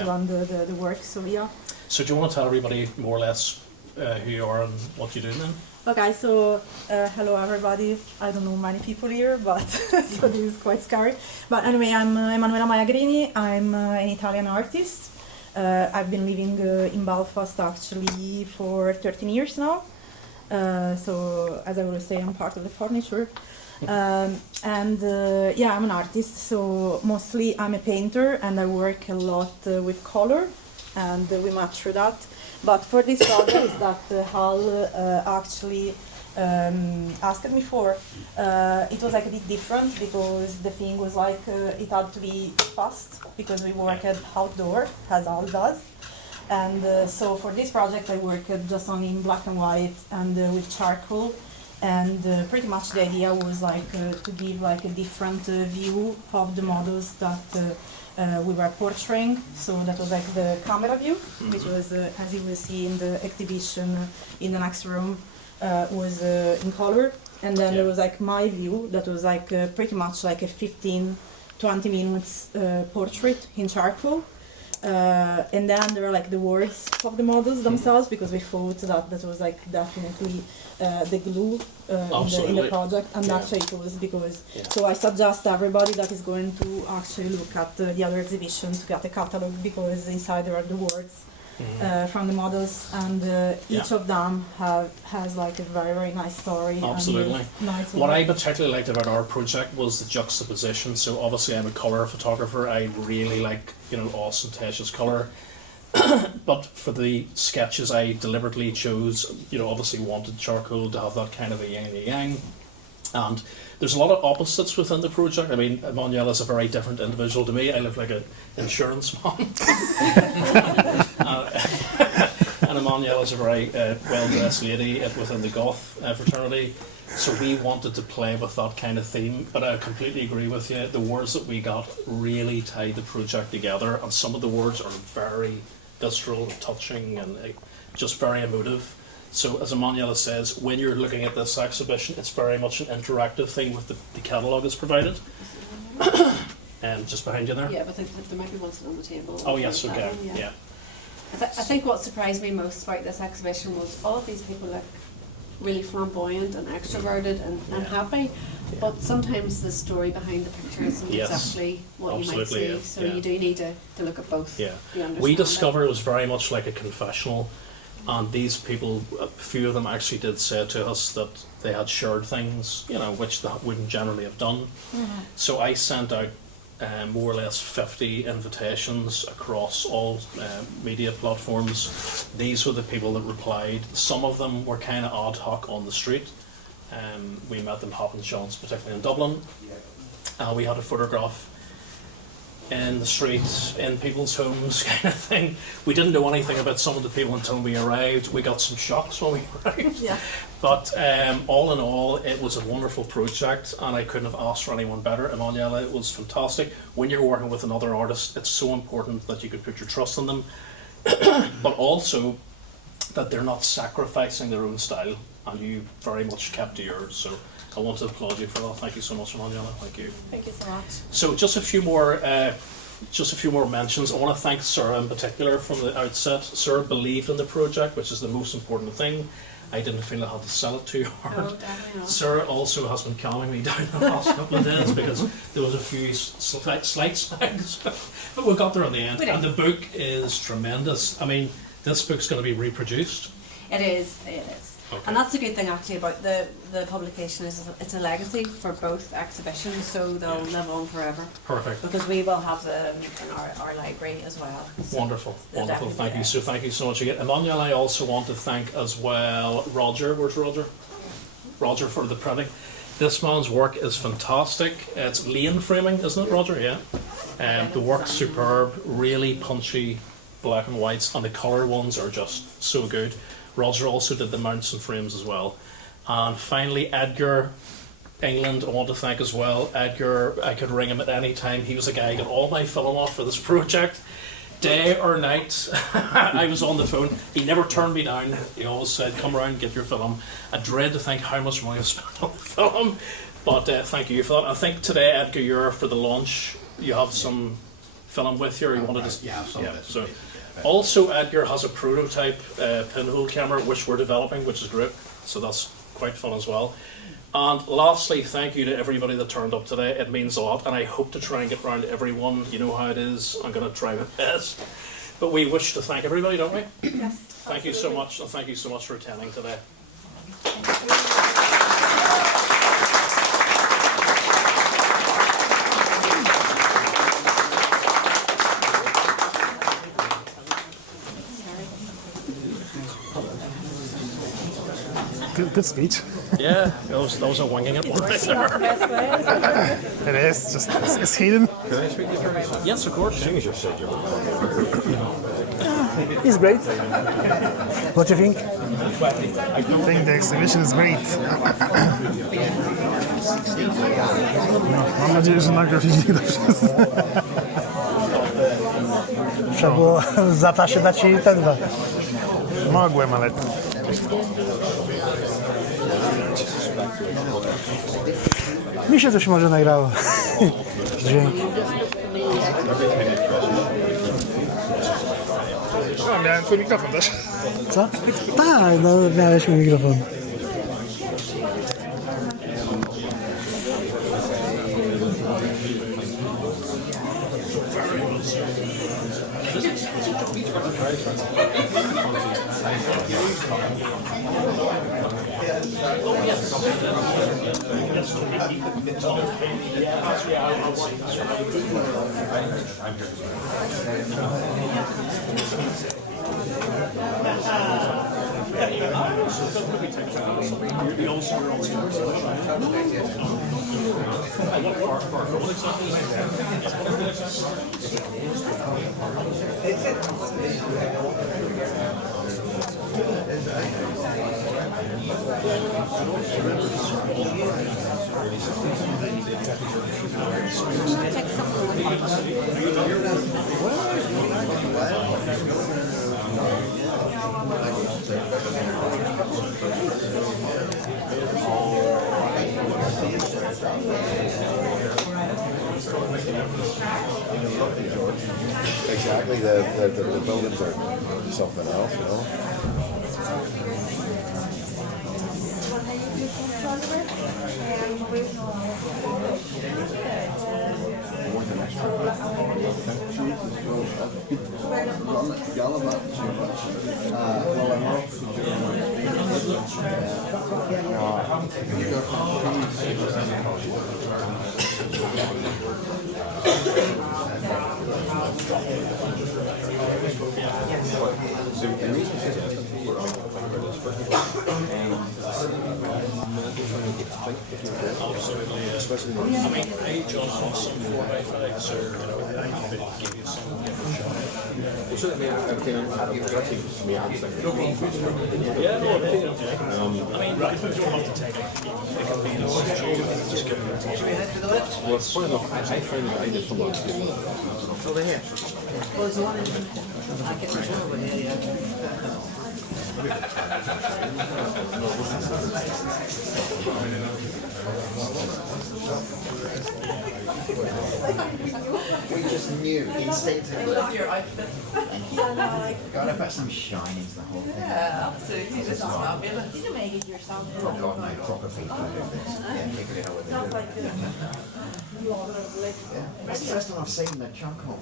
run the work. So yeah. So do you want to tell everybody more or less who you are and what you do then? Okay, so hello everybody. I don't know many people here, but so this is quite scary. But anyway, I'm Emanuela Maiagrini. I'm an Italian artist. I've been living in Belfast actually for 13 years now. So as I was saying, I'm part of the furniture. And yeah, I'm an artist, so mostly I'm a painter and I work a lot with color, and we match through that. But for this project that Hal actually asked me for, it was like a bit different, because the thing was like it had to be fast, because we work outdoor, as Hal does. And so for this project I worked just only in black and white and with charcoal. And pretty much the idea was like to give like a different view of the models that we were portraying. So that was like the camera view, which was, as you will see in the exhibition in the next room, was in color. And then there was like my view, that was like pretty much like a 15-20 minutes portrait in charcoal. And then there are like the words of the models themselves, because we thought that was like definitely the glue in the project, and actually it was, because so I suggest everybody that is going to actually look at the other exhibition to get a catalog, because inside there are the words from the models, and each of them has like a very nice story. Absolutely. And nice What work. I particularly liked about our project was the juxtaposition. So obviously I'm a colour photographer. I really like, ostentatious colour. But for the sketches I deliberately chose, obviously wanted charcoal to have that kind of a yin and a yang. And there's a lot of opposites within the project. I mean, Emanuela is a very different individual to me. I look like an insurance man. And Emanuela is a very well-dressed lady within the goth fraternity. So we wanted to play with that kind of theme. But I completely agree with you. The words that we got really tied the project together. And some of the words are very visceral and touching and just very emotive. So as Emanuela says, when you're looking at this exhibition, it's very much an interactive thing with the catalogue is provided. And just behind you there. Yeah, but there might be one sitting on the table. Oh yes, okay, One, yeah. I think what surprised me most about this exhibition was all of these people look really flamboyant and extroverted and happy, but sometimes the story behind the picture isn't exactly what you might see. So you do need to look at both. Yeah, to understand we it. discovered it was very much like a confessional, and these people, a few of them actually did say to us that they had shared things, which they wouldn't generally have done. So I sent out more or less 50 invitations across all media platforms. These were the people that replied. Some of them were kind of ad hoc on the street. We met them hop and chance, particularly in Dublin. We had a photograph in the streets, in people's homes, kind of thing. We didn't know anything about some of the people until we arrived. We got some shocks when we arrived. Yeah. But all in all, it was a wonderful project, and I couldn't have asked for anyone better. Emanuela, it was fantastic. When you're working with another artist, it's so important that you could put your trust in them, but also that they're not sacrificing their own style, and you very much kept to yours. So I want to applaud you for that. Thank you so much, Emanuela. Thank you. Thank you so much. So just a few more just a few more mentions. I want to thank Sarah in particular from the outset. Sarah believed in the project, which is the most important thing. I didn't feel I had to sell it too hard. No, definitely not. Sarah also has been calming me down the last couple of days because there was a few slight snags, but we got there in the end. And the book is tremendous. I mean, this book's going to be reproduced. It is. Okay. And that's the good thing actually about the publication is it's a legacy for both exhibitions, so they'll live on forever. Perfect. Because we will have them in our library as well. So Wonderful, they'll wonderful. definitely Thank be you. there. So thank you so much again. Emmanuel, I also want to thank as well Roger. Where's Roger? Roger for the printing. This man's work is fantastic. It's lane framing, isn't it, Roger? Yeah. The work's superb, really punchy black and whites, and the colour ones are just so good. Roger also did the mounts and frames as well. And finally, Edgar, England, I want to thank as well. Edgar, I could ring him at any time. He was the guy who got all my film off for this project. Day or night, I was on the phone. He never turned me down. He always said, come around, get your film. I dread to think how much money I spent on the film. But thank you for that. I think today, Edgar, you're for the launch. You have some film with you, or you wanted to... Yeah, some bits so. and pieces, yeah. Also, Edgar has a prototype pinhole camera which we're developing, which is great. So that's quite fun as well. And lastly, thank you to everybody that turned up today. It means a lot, and I hope to try and get round to everyone. You know how it is. I'm going to try my best. But we wish to thank everybody, don't we? Yes. Thank you so much, and thank you so much for attending today. Good speech. Yeah, that was a winging it one right there. It is, just, it's healing. Yes, of course. It's great. What do you think? I think the exhibition is great. Mam nadzieję, że nagrodzić dobrze. Trzeba było za taszę dać ci ten dwa. Mogłem, ale... Mi się coś może nagrało. Dźwięk. No, miałem twój mikrofon też. Co? Tak, no miałeś mi mikrofon. Exactly, the buildings are something else, you know. Absolutely, yeah. I mean, hey, John, awesome 4x5, so, you know, I'm happy to give you some Yeah, no, I mean, right, you don't have to take it. It can be in a studio, just give it a touch. Well, it's funny enough, I find that I did some work over here. Well, there's one in, I get this one over here, yeah. We just knew instinctively. I love your outfit. Gotta put some shine into the whole thing. Yeah, absolutely. This is fabulous. Did you make it yourself? Oh God, no, proper people who do this. Yeah, figure it out what they do. Yeah. It's the first time I've seen the charcoal.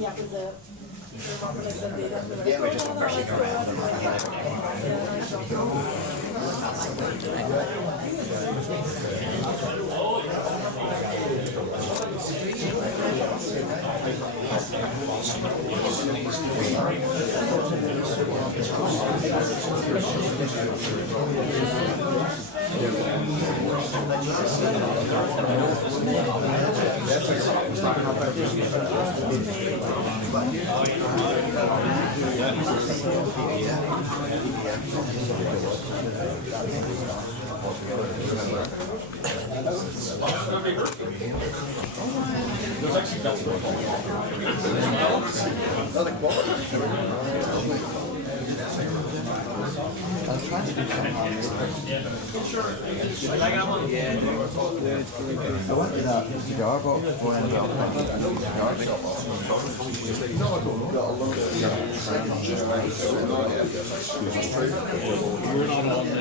Yeah, because Yeah, we just brushing around. I went to that cigar box before I ended up in the cigar shop. Got a load of You're not on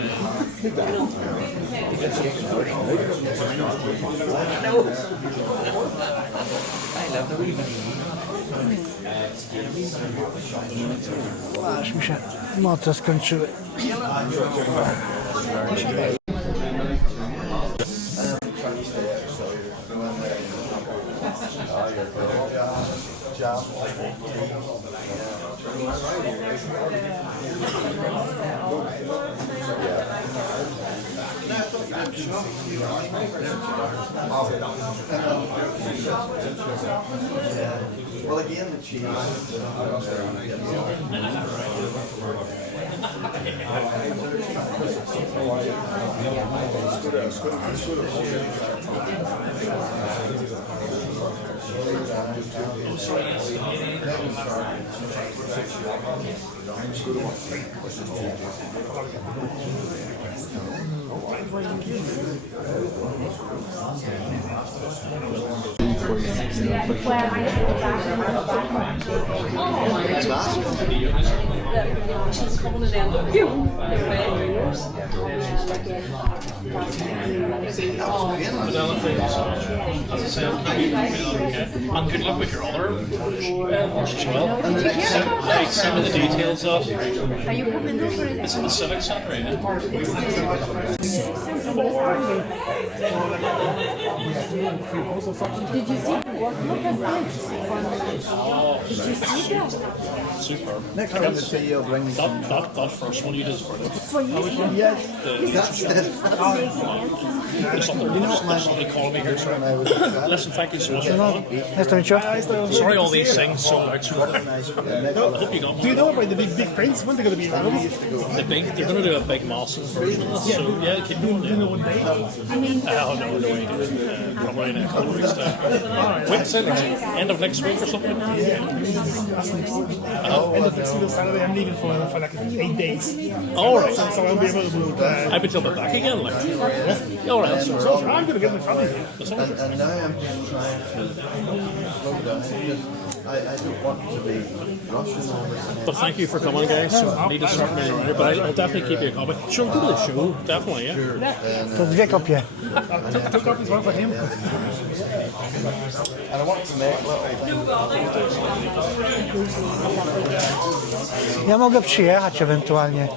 Aż mi się moce skończyły. Well, again, the cheese. She's calling it out. And good luck with your other course as well. And some of the details of Are you coming over? it's in the Civic Centre, yeah. Did you see the work? Look at this. Did you see that? Superb. Next time the CEO bring me some. That first one you did is brilliant. For you? Yes, that's There's somebody calling me here, sir. Listen, thank you so much. Nice to meet you. Sorry all these things sold out so early. I hope you got Do you know about the big prints? When they're going to be around? they're going to do a big massive version of this, so yeah, keep going. Do you know what day? Oh, no idea. Probably in a couple of weeks' time. Wait, say end of next week or something? End of next week on Saturday. I'm leaving for like 8 days. All right. So I'll be able to. I bet you'll be back again, like. All right, So I'm going to get my family here. And now I'm just trying to slow down. Because I don't want to be rushing all this. But thank you for coming, guys. So I need to start moving around, but I'll definitely keep you a copy. Sure, go to the show, definitely, yeah. To dwie kopie. Two copies, one for him. And I want to make little. Ja mogę przyjechać ewentualnie.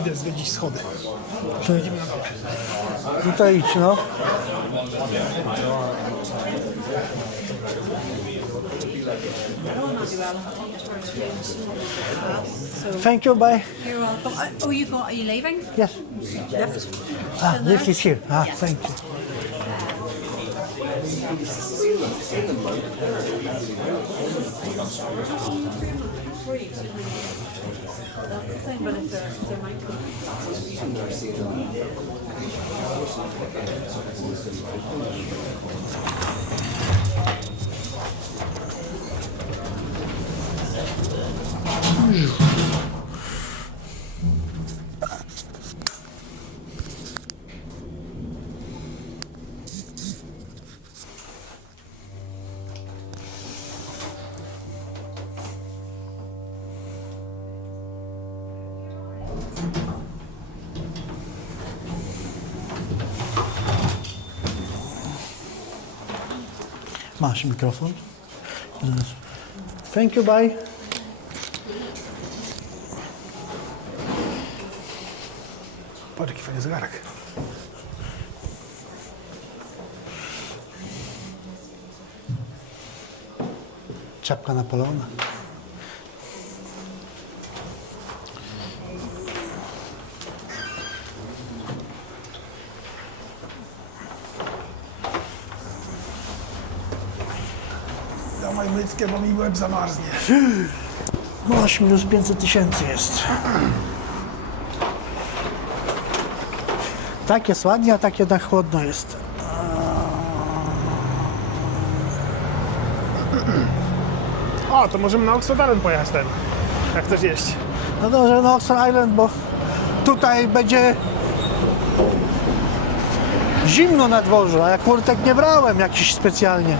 Idę zwiedzić schody. No to idź, no. Thank you, bye. You're welcome. Oh, are you leaving? Yes. Lift. Ah, lift is here. Ah, thank you. free. That's the thing, but if they're micro. Masz mikrofon. Thank you, bye. Patrz, jaki fajny zegarek. Czapka Napoleona. Dawaj myckę, bo mi łeb zamarznie. Masz minus 500 tysięcy jest. Tak jest ładnie, a tak jednak chłodno jest. O, to możemy na Oxford Island pojechać ten, jak chcesz jeść. No dobrze, na Oxford Island, bo tutaj będzie zimno na dworzu, a ja kurtek nie brałem jakiś specjalnie.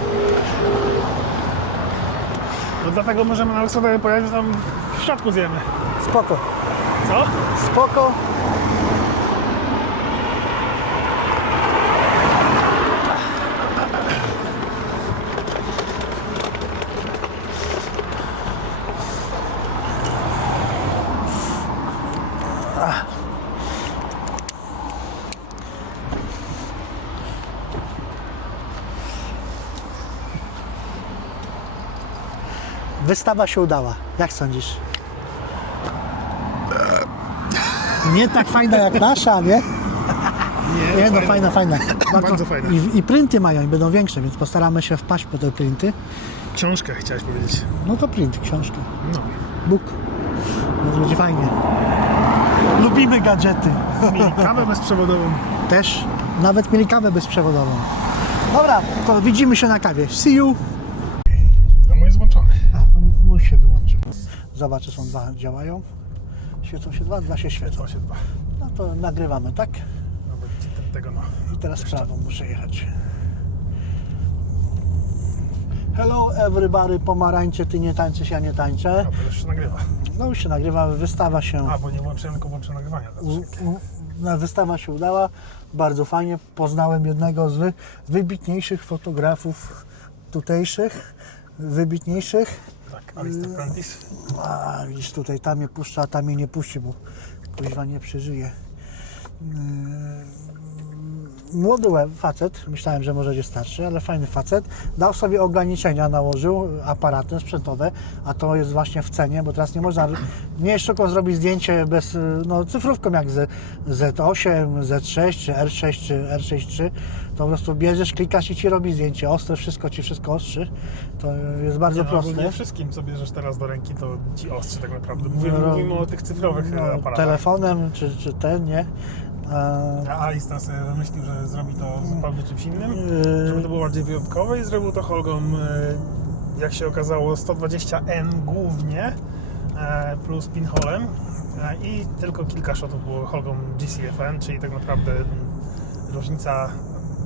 No dlatego możemy na Oxford Island pojechać, że tam w środku zjemy. Spoko. Co? Spoko. Wystawa się udała. Jak sądzisz? Nie tak fajna jak nasza, nie? Nie, no fajna, fajna. Bardzo fajna. I printy mają i będą większe, więc postaramy się wpaść po te printy. Książkę chciałeś powiedzieć. No to print, książka. No. Book. No, będzie fajnie. Lubimy gadżety. Mieli kawę bezprzewodową. Też. Nawet mieli kawę bezprzewodową. Dobra, to widzimy się na kawie. See you! To mój jest włączony. A, to mój się wyłączył. Zobaczę, są dwa działają. Świecą się dwa się świecą. No to nagrywamy, tak? Tego no. I teraz w prawo muszę jechać. Hello everybody, pomarańcze, ty nie tańczysz, ja nie tańczę. A, to już się nagrywa. No już się nagrywa, wystawa się... A, bo nie włączyłem, tylko włączyłem nagrywania. Wystawa się udała, bardzo fajnie. Poznałem jednego z wybitniejszych fotografów tutejszych, wybitniejszych. Tak, Alistair Prentice. A widzisz, tutaj tam mnie puszcza, a tam mnie nie puści, bo kuźwa nie przeżyje. Młody facet, myślałem, że może będzie starszy, ale fajny facet, dał sobie ograniczenia, nałożył aparaty sprzętowe, a to jest właśnie w cenie, bo teraz nie można, nie jest sztuką zrobić zdjęcie bez, no cyfrówką jak Z8, Z6, czy R6, czy R6.3, to po prostu bierzesz, klikasz i ci robi zdjęcie, ostre, wszystko ci wszystko ostrzy, to jest bardzo proste. Nie wszystkim, co bierzesz teraz do ręki, to ci ostrzy tak naprawdę. Mówimy o tych cyfrowych aparatach. Telefonem, czy ten, nie? A Alistair sobie wymyślił, że zrobi to zupełnie czymś innym, żeby to było bardziej wyjątkowe i zrobił to holgą, jak się okazało, 120N głównie, plus pinholem i tylko kilka shotów było holgą GCFN, czyli tak naprawdę różnica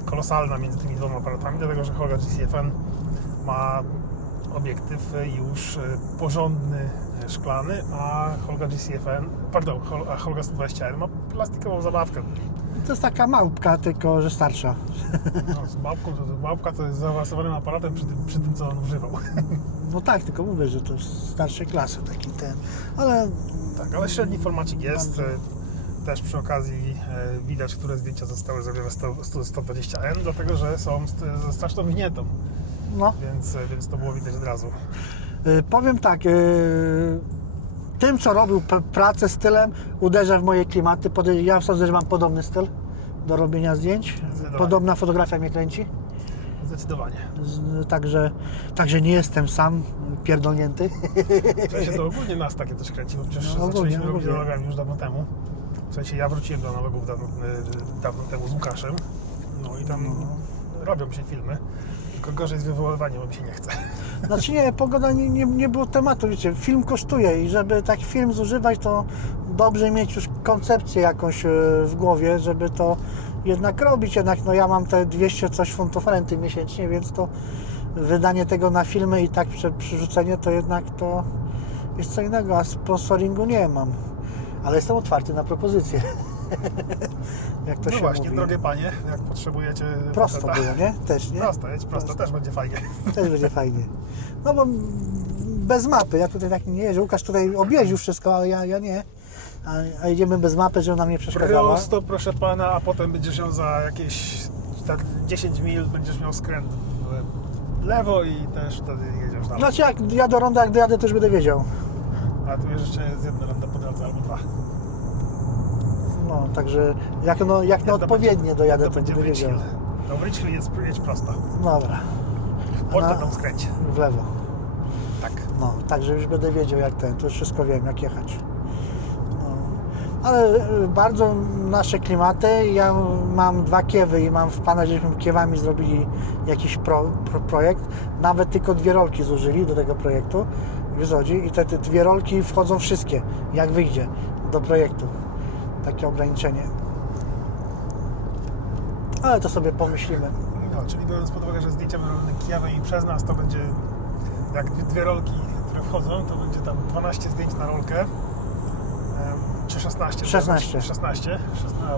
kolosalna między tymi dwoma aparatami, dlatego że holga GCFN ma obiektyw już porządny, szklany, a holga GCFN, pardon, a holga 120N ma plastikową zabawkę. To jest taka małpka, tylko że starsza. No, z małpka to jest zaawansowanym aparatem przy tym, co on używał. No tak, tylko mówię, że to jest starszej klasy taki ten, ale... Tak, ale średni formacik jest. Też przy okazji widać, które zdjęcia zostały zrobione z 120N, dlatego że są ze straszną winietą. No. Więc to było widać od razu. Powiem tak, tym co robił pracę stylem uderza w moje klimaty. Ja sądzę, że mam podobny styl do robienia zdjęć. Podobna fotografia mnie kręci. Zdecydowanie. Także nie jestem sam pierdolnięty. W sensie to ogólnie nas takie coś kręci, bo przecież No, zaczęliśmy robić ogólnie. analogami już dawno temu. W sensie ja wróciłem do analogów dawno temu z Łukaszem. No i tam robią się filmy. Tylko gorzej z wywoływaniem, bo mi się nie chce. Znaczy nie, pogoda nie było tematu, wiecie, film kosztuje i żeby taki film zużywać, to dobrze mieć już koncepcję jakąś w głowie, żeby to jednak robić. Jednak no ja mam te 200 coś funtów renty miesięcznie, więc to wydanie tego na filmy i tak przerzucenie to jednak to jest co innego, a sponsoringu nie mam. Ale jestem otwarty na propozycje. Jak to No się właśnie, mówi. drogie panie, jak potrzebujecie... Prosto faceta. było, nie? Też, nie? Prosto, jedź prosto, też będzie fajnie. Też będzie fajnie. No bo bez mapy, ja tutaj tak nie jeżdżę. Łukasz tutaj objeździł wszystko, ale ja nie. A jedziemy bez mapy, żeby nam nie przeszkadzała. Prosto, proszę pana, a potem będziesz miał za jakieś 10 mil, będziesz miał skręt w lewo i też wtedy jedziesz dalej. Znaczy jak ja do ronda, jak dojadę, to już będę wiedział. A tu jeszcze jest jedno rondo po drodze, albo dwa. No, także jak na odpowiednie dojadę, to będę wiedział. No w Richhill jedź prosto. Dobra. W Portrety tam skręć. W lewo. Tak. No, także już będę wiedział jak to już wszystko wiem, jak jechać. No. Ale bardzo nasze klimaty, ja mam 2 kiewy i mam w planie, żeśmy kiewami zrobili jakiś projekt. Nawet tylko 2 rolki zużyli do tego projektu. I te 2 rolki wchodzą wszystkie, jak wyjdzie do projektu. Takie ograniczenie. Ale to sobie pomyślimy. No, czyli biorąc pod uwagę, że zdjęcia będą robione kijawem i przez nas, to będzie jak 2 rolki, które wchodzą, to będzie tam 12 zdjęć na rolkę. Czy 16? 16. 16,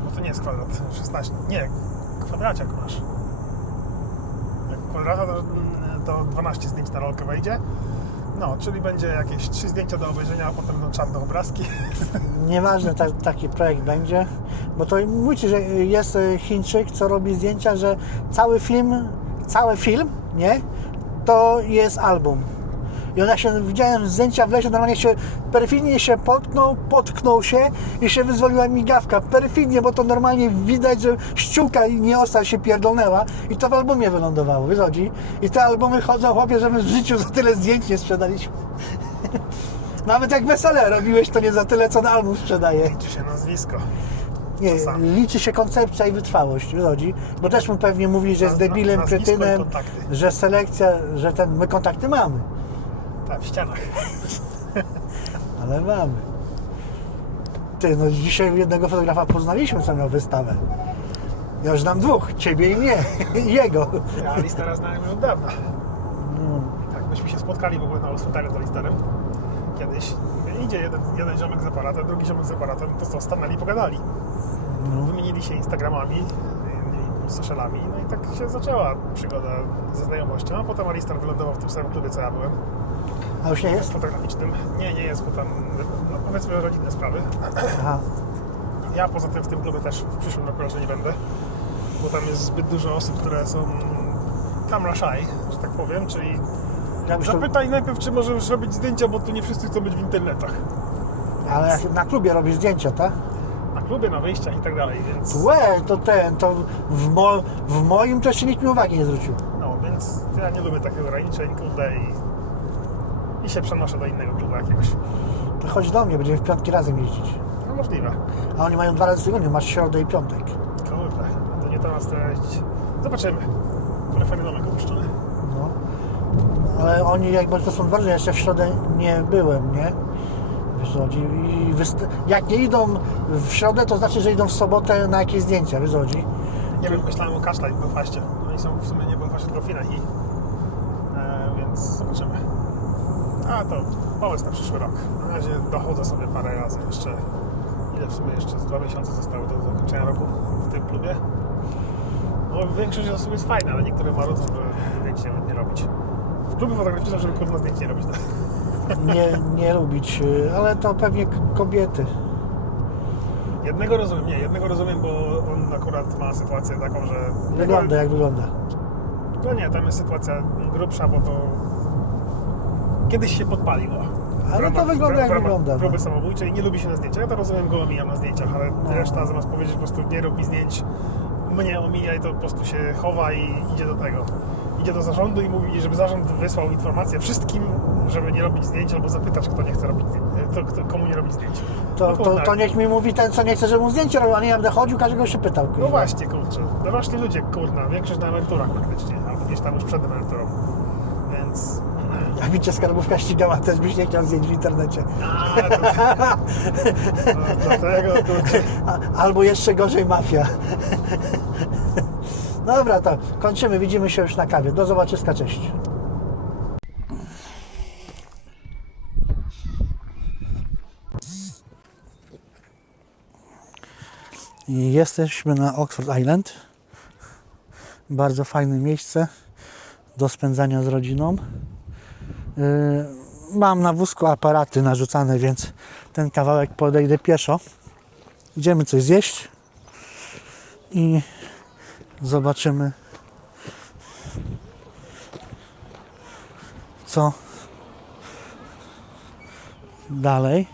bo to nie jest kwadrat. 16. Nie, kwadraciak masz. Jak kwadrata, to 12 zdjęć na rolkę wejdzie. No, czyli będzie jakieś 3 zdjęcia do obejrzenia, a potem będą czarne obrazki. Nieważne, taki projekt będzie, bo to mówicie, że jest Chińczyk, co robi zdjęcia, że cały film, nie, to jest album. I on jak się widziałem zdjęcia w lesie, normalnie się perfidnie się potknął się i się wyzwoliła migawka. Perfidnie, bo to normalnie widać, że ściółka i nieostra się pierdolnęła i to w albumie wylądowało, wychodzi. I te albumy chodzą, chłopie, że my w życiu za tyle zdjęć nie sprzedaliśmy. Nawet jak wesele robiłeś, to nie za tyle, co na album sprzedaje. Liczy się nazwisko. Nie, liczy się koncepcja i wytrwałość, wychodzi. Bo też mu pewnie mówi, że jest debilem, kretynem, że selekcja, że my kontakty mamy. Tak, w ścianach. Ale mamy. Ty, no dzisiaj jednego fotografa poznaliśmy, co miał wystawę. Ja już znam 2, ciebie i mnie, i jego. Ja Alistera znałem już od dawna. Tak, myśmy się spotkali w ogóle na Osmotarze z Alisterem kiedyś. Idzie jeden ziomek z aparatem, drugi ziomek z aparatem, to co, stanęli i pogadali. Wymienili się Instagramami, socialami, no i tak się zaczęła przygoda ze znajomością, a potem Alister wylądował w tym samym klubie, co ja byłem. A już nie jest? Fotograficznym. Nie jest, bo tam, no powiedzmy, rodzinne sprawy. Aha. Ja poza tym w tym klubie też w przyszłym roku raczej nie będę, bo tam jest zbyt dużo osób, które są camera shy, że tak powiem, czyli zapytaj najpierw, czy możesz robić zdjęcia, bo tu nie wszyscy chcą być w internetach. Ale jak na klubie robisz zdjęcia, tak? Na klubie, na wyjściach i tak dalej, więc... To w moim to jeszcze nikt mi uwagi nie zwrócił. No, więc ja nie lubię takich ograniczeń, kurde, i się przenoszę do innego klubu jakiegoś. To chodź do mnie, będziemy w piątki razem jeździć. No możliwe. A oni mają 2 razy w tygodniu, masz środę i piątek. Kurde, to nie teraz to jeździć. Zobaczymy. Ale fajny domek opuszczony. No. Ale oni jakby to są 2 razy, ja jeszcze w środę nie byłem, nie? Jak nie idą w środę, to znaczy, że idą w sobotę na jakieś zdjęcia, wychodzi. Nie wiem, myślałem o Kaszlaj w Belfaście. Oni są w sumie nie w Belfaście, tylko w Finahi. Więc zobaczymy. A to pomysł na przyszły rok. Na razie dochodzę sobie parę razy jeszcze. Ile w sumie jeszcze? Z 2 miesiące zostały do zakończenia roku w tym klubie. No większość osób jest fajna, ale niektóre marudzą, że zdjęć nie robić. W klubie fotograficznym, żeby kurwa zdjęć nie robić. Nie lubić, ale to pewnie kobiety. Jednego rozumiem, bo on akurat ma sytuację taką, że... Wygląda jak wygląda. No nie, tam jest sytuacja grubsza, bo to kiedyś się podpaliło. Ale to wygląda jak wygląda. Próby samobójczej, nie lubi się na zdjęciach. Ja to rozumiem, go omijam na zdjęciach, ale reszta zamiast powiedzieć po prostu nie rób mi zdjęć, mnie omija i to po prostu się chowa i idzie do tego. Idzie do zarządu i mówi, żeby zarząd wysłał informację wszystkim, żeby nie robić zdjęć albo zapytać, kto nie chce robić zdjęć, komu nie robić zdjęć. To niech mi mówi ten, co nie chce, żeby mu zdjęcie robił, a nie ja będę chodził, każdego się pytał. No właśnie, kurczę. Dorośli ludzie, kurna, większość na emeryturach praktycznie, albo gdzieś tam już przed emeryturą. Więc... Jakby cię skarbówka ścigała, też byś nie chciał zdjęć w internecie. Dlatego, kurczę. Albo jeszcze gorzej mafia. Dobra, to kończymy, widzimy się już na kawie. Do zobaczyska, cześć. I jesteśmy na Oxford Island. Bardzo fajne miejsce do spędzania z rodziną. Mam na wózku aparaty narzucane, więc ten kawałek podejdę pieszo. Idziemy coś zjeść i zobaczymy, co dalej.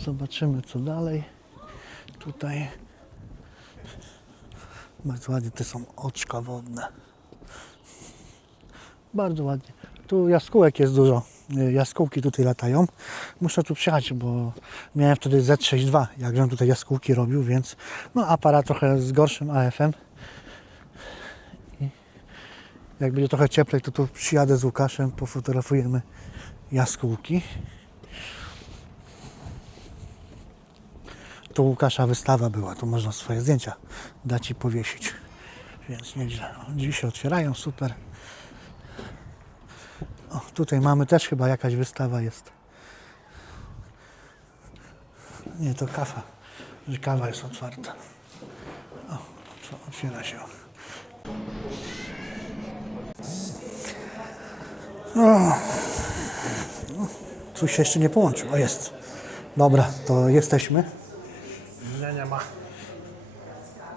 Zobaczymy, co dalej. Tutaj bardzo ładnie, te są oczka wodne. Bardzo ładnie. Tu jaskółek jest dużo. Jaskółki tutaj latają. Muszę tu przyjechać, bo miałem wtedy Z6 II, jak żem tutaj jaskółki robił, więc no aparat trochę z gorszym AF-em. I jak będzie trochę cieplej, to tu przyjadę z Łukaszem, pofotografujemy jaskółki. Tu Łukasza wystawa była, tu można swoje zdjęcia dać i powiesić, więc nieźle. Drzwi się otwierają, super. O, tutaj mamy też chyba jakaś wystawa jest. Nie, to kawa, że kawa jest otwarta. O, otwiera się. O, coś się jeszcze nie połączył. O, jest. Dobra, to jesteśmy. Nie ma.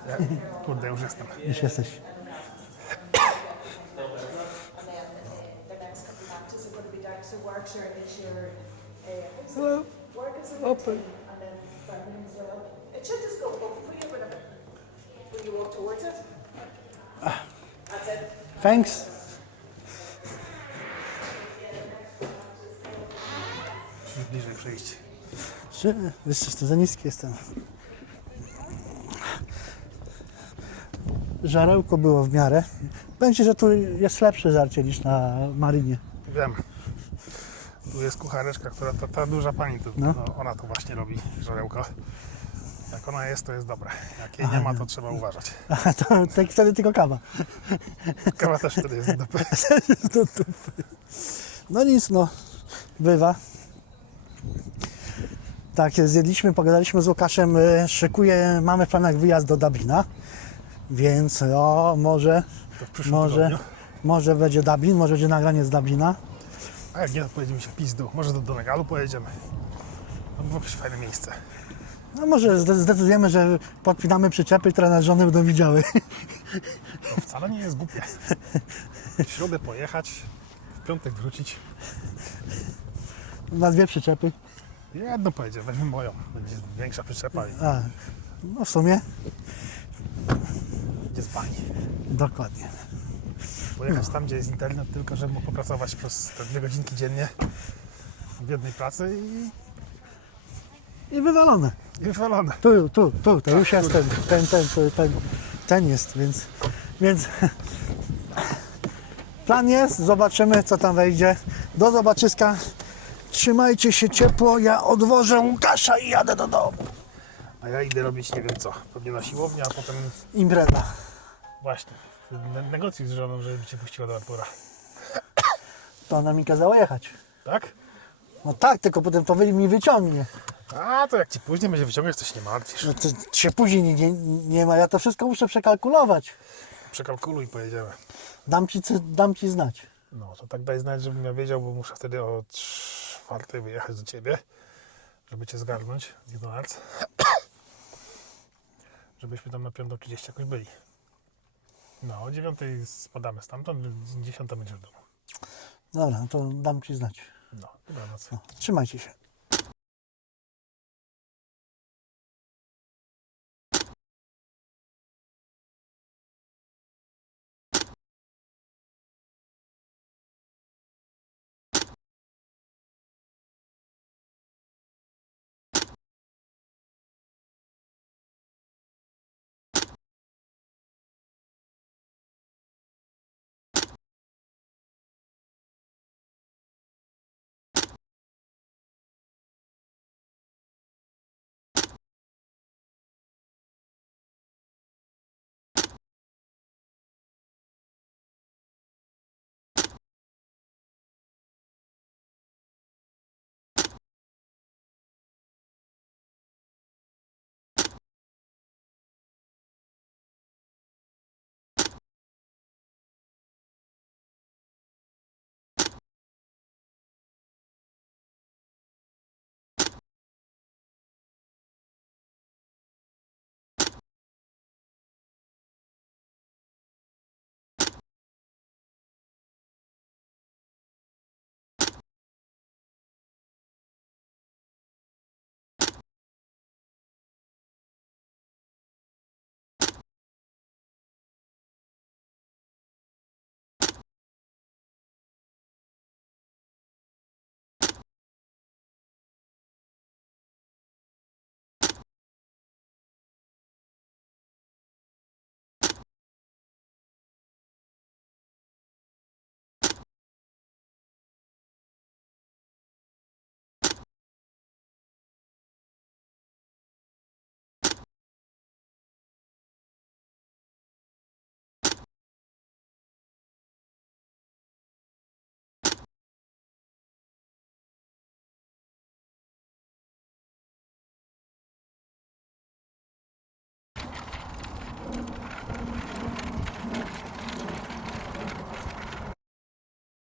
Ja, kurde, już jestem. Już jesteś. Hello. Open. It should just go open for you when you walk towards it. That's it. Thanks. Musimy bliżej przyjść. Jeszcze za niski jestem. Żarełko było w miarę. Będzie, że tu jest lepsze żarcie niż na Marynie. Wiem. Tu jest kuchareczka, która ta duża pani, ona to właśnie robi, żarełko. Jak ona jest, to jest dobre. Jak jej nie ma, to trzeba uważać. Aha, to wtedy tylko kawa. Kawa też wtedy jest do dupy. No nic, no. Bywa. Tak, zjedliśmy, pogadaliśmy z Łukaszem, mamy w planach wyjazd do Dublina, więc może będzie Dublin, może będzie nagranie z Dublina. A jak nie, to pojedziemy się w pizdu. Może do Negalu pojedziemy. To było jakieś fajne miejsce. No może zdecydujemy, że podpinamy przyczepy, które nas żony będą widziały. To wcale nie jest głupie. W środę pojechać, w piątek wrócić. Na 2 przyczepy. Jedno pojedziemy, weźmy moją. Będzie większa przyczepa. No w sumie. Będzie z bani. Dokładnie. Pojechać tam, gdzie jest internet, tylko żeby mógł popracować przez te 2 godzinki dziennie w jednej pracy I wywalone. i wywalone. Tu, to już jest ten jest, więc plan jest, zobaczymy, co tam wejdzie. Do zobaczyska. Trzymajcie się ciepło, ja odwożę Łukasza i jadę do domu. A ja idę robić nie wiem co, pewnie na siłownię, a potem... Impreza. Właśnie, negocjuj z żoną, żeby cię puściła do Artura. To ona mi kazała jechać. Tak? No tak, tylko potem to mi wyciągnie. A, to jak ci później będzie wyciągać, to się nie martwisz. No to się później nie ma, ja to wszystko muszę przekalkulować. Przekalkuluj i pojedziemy. Dam ci znać. No, to tak daj znać, żebym ja wiedział, bo muszę wtedy o 4 wyjechać do ciebie, żeby cię zgarnąć z McDonald's. Żebyśmy tam na 5:30 jakoś byli. No, o 9 spadamy stamtąd, 10 będziesz w domu. Dobra, to dam Ci znać. No, dobranoc. Trzymajcie się.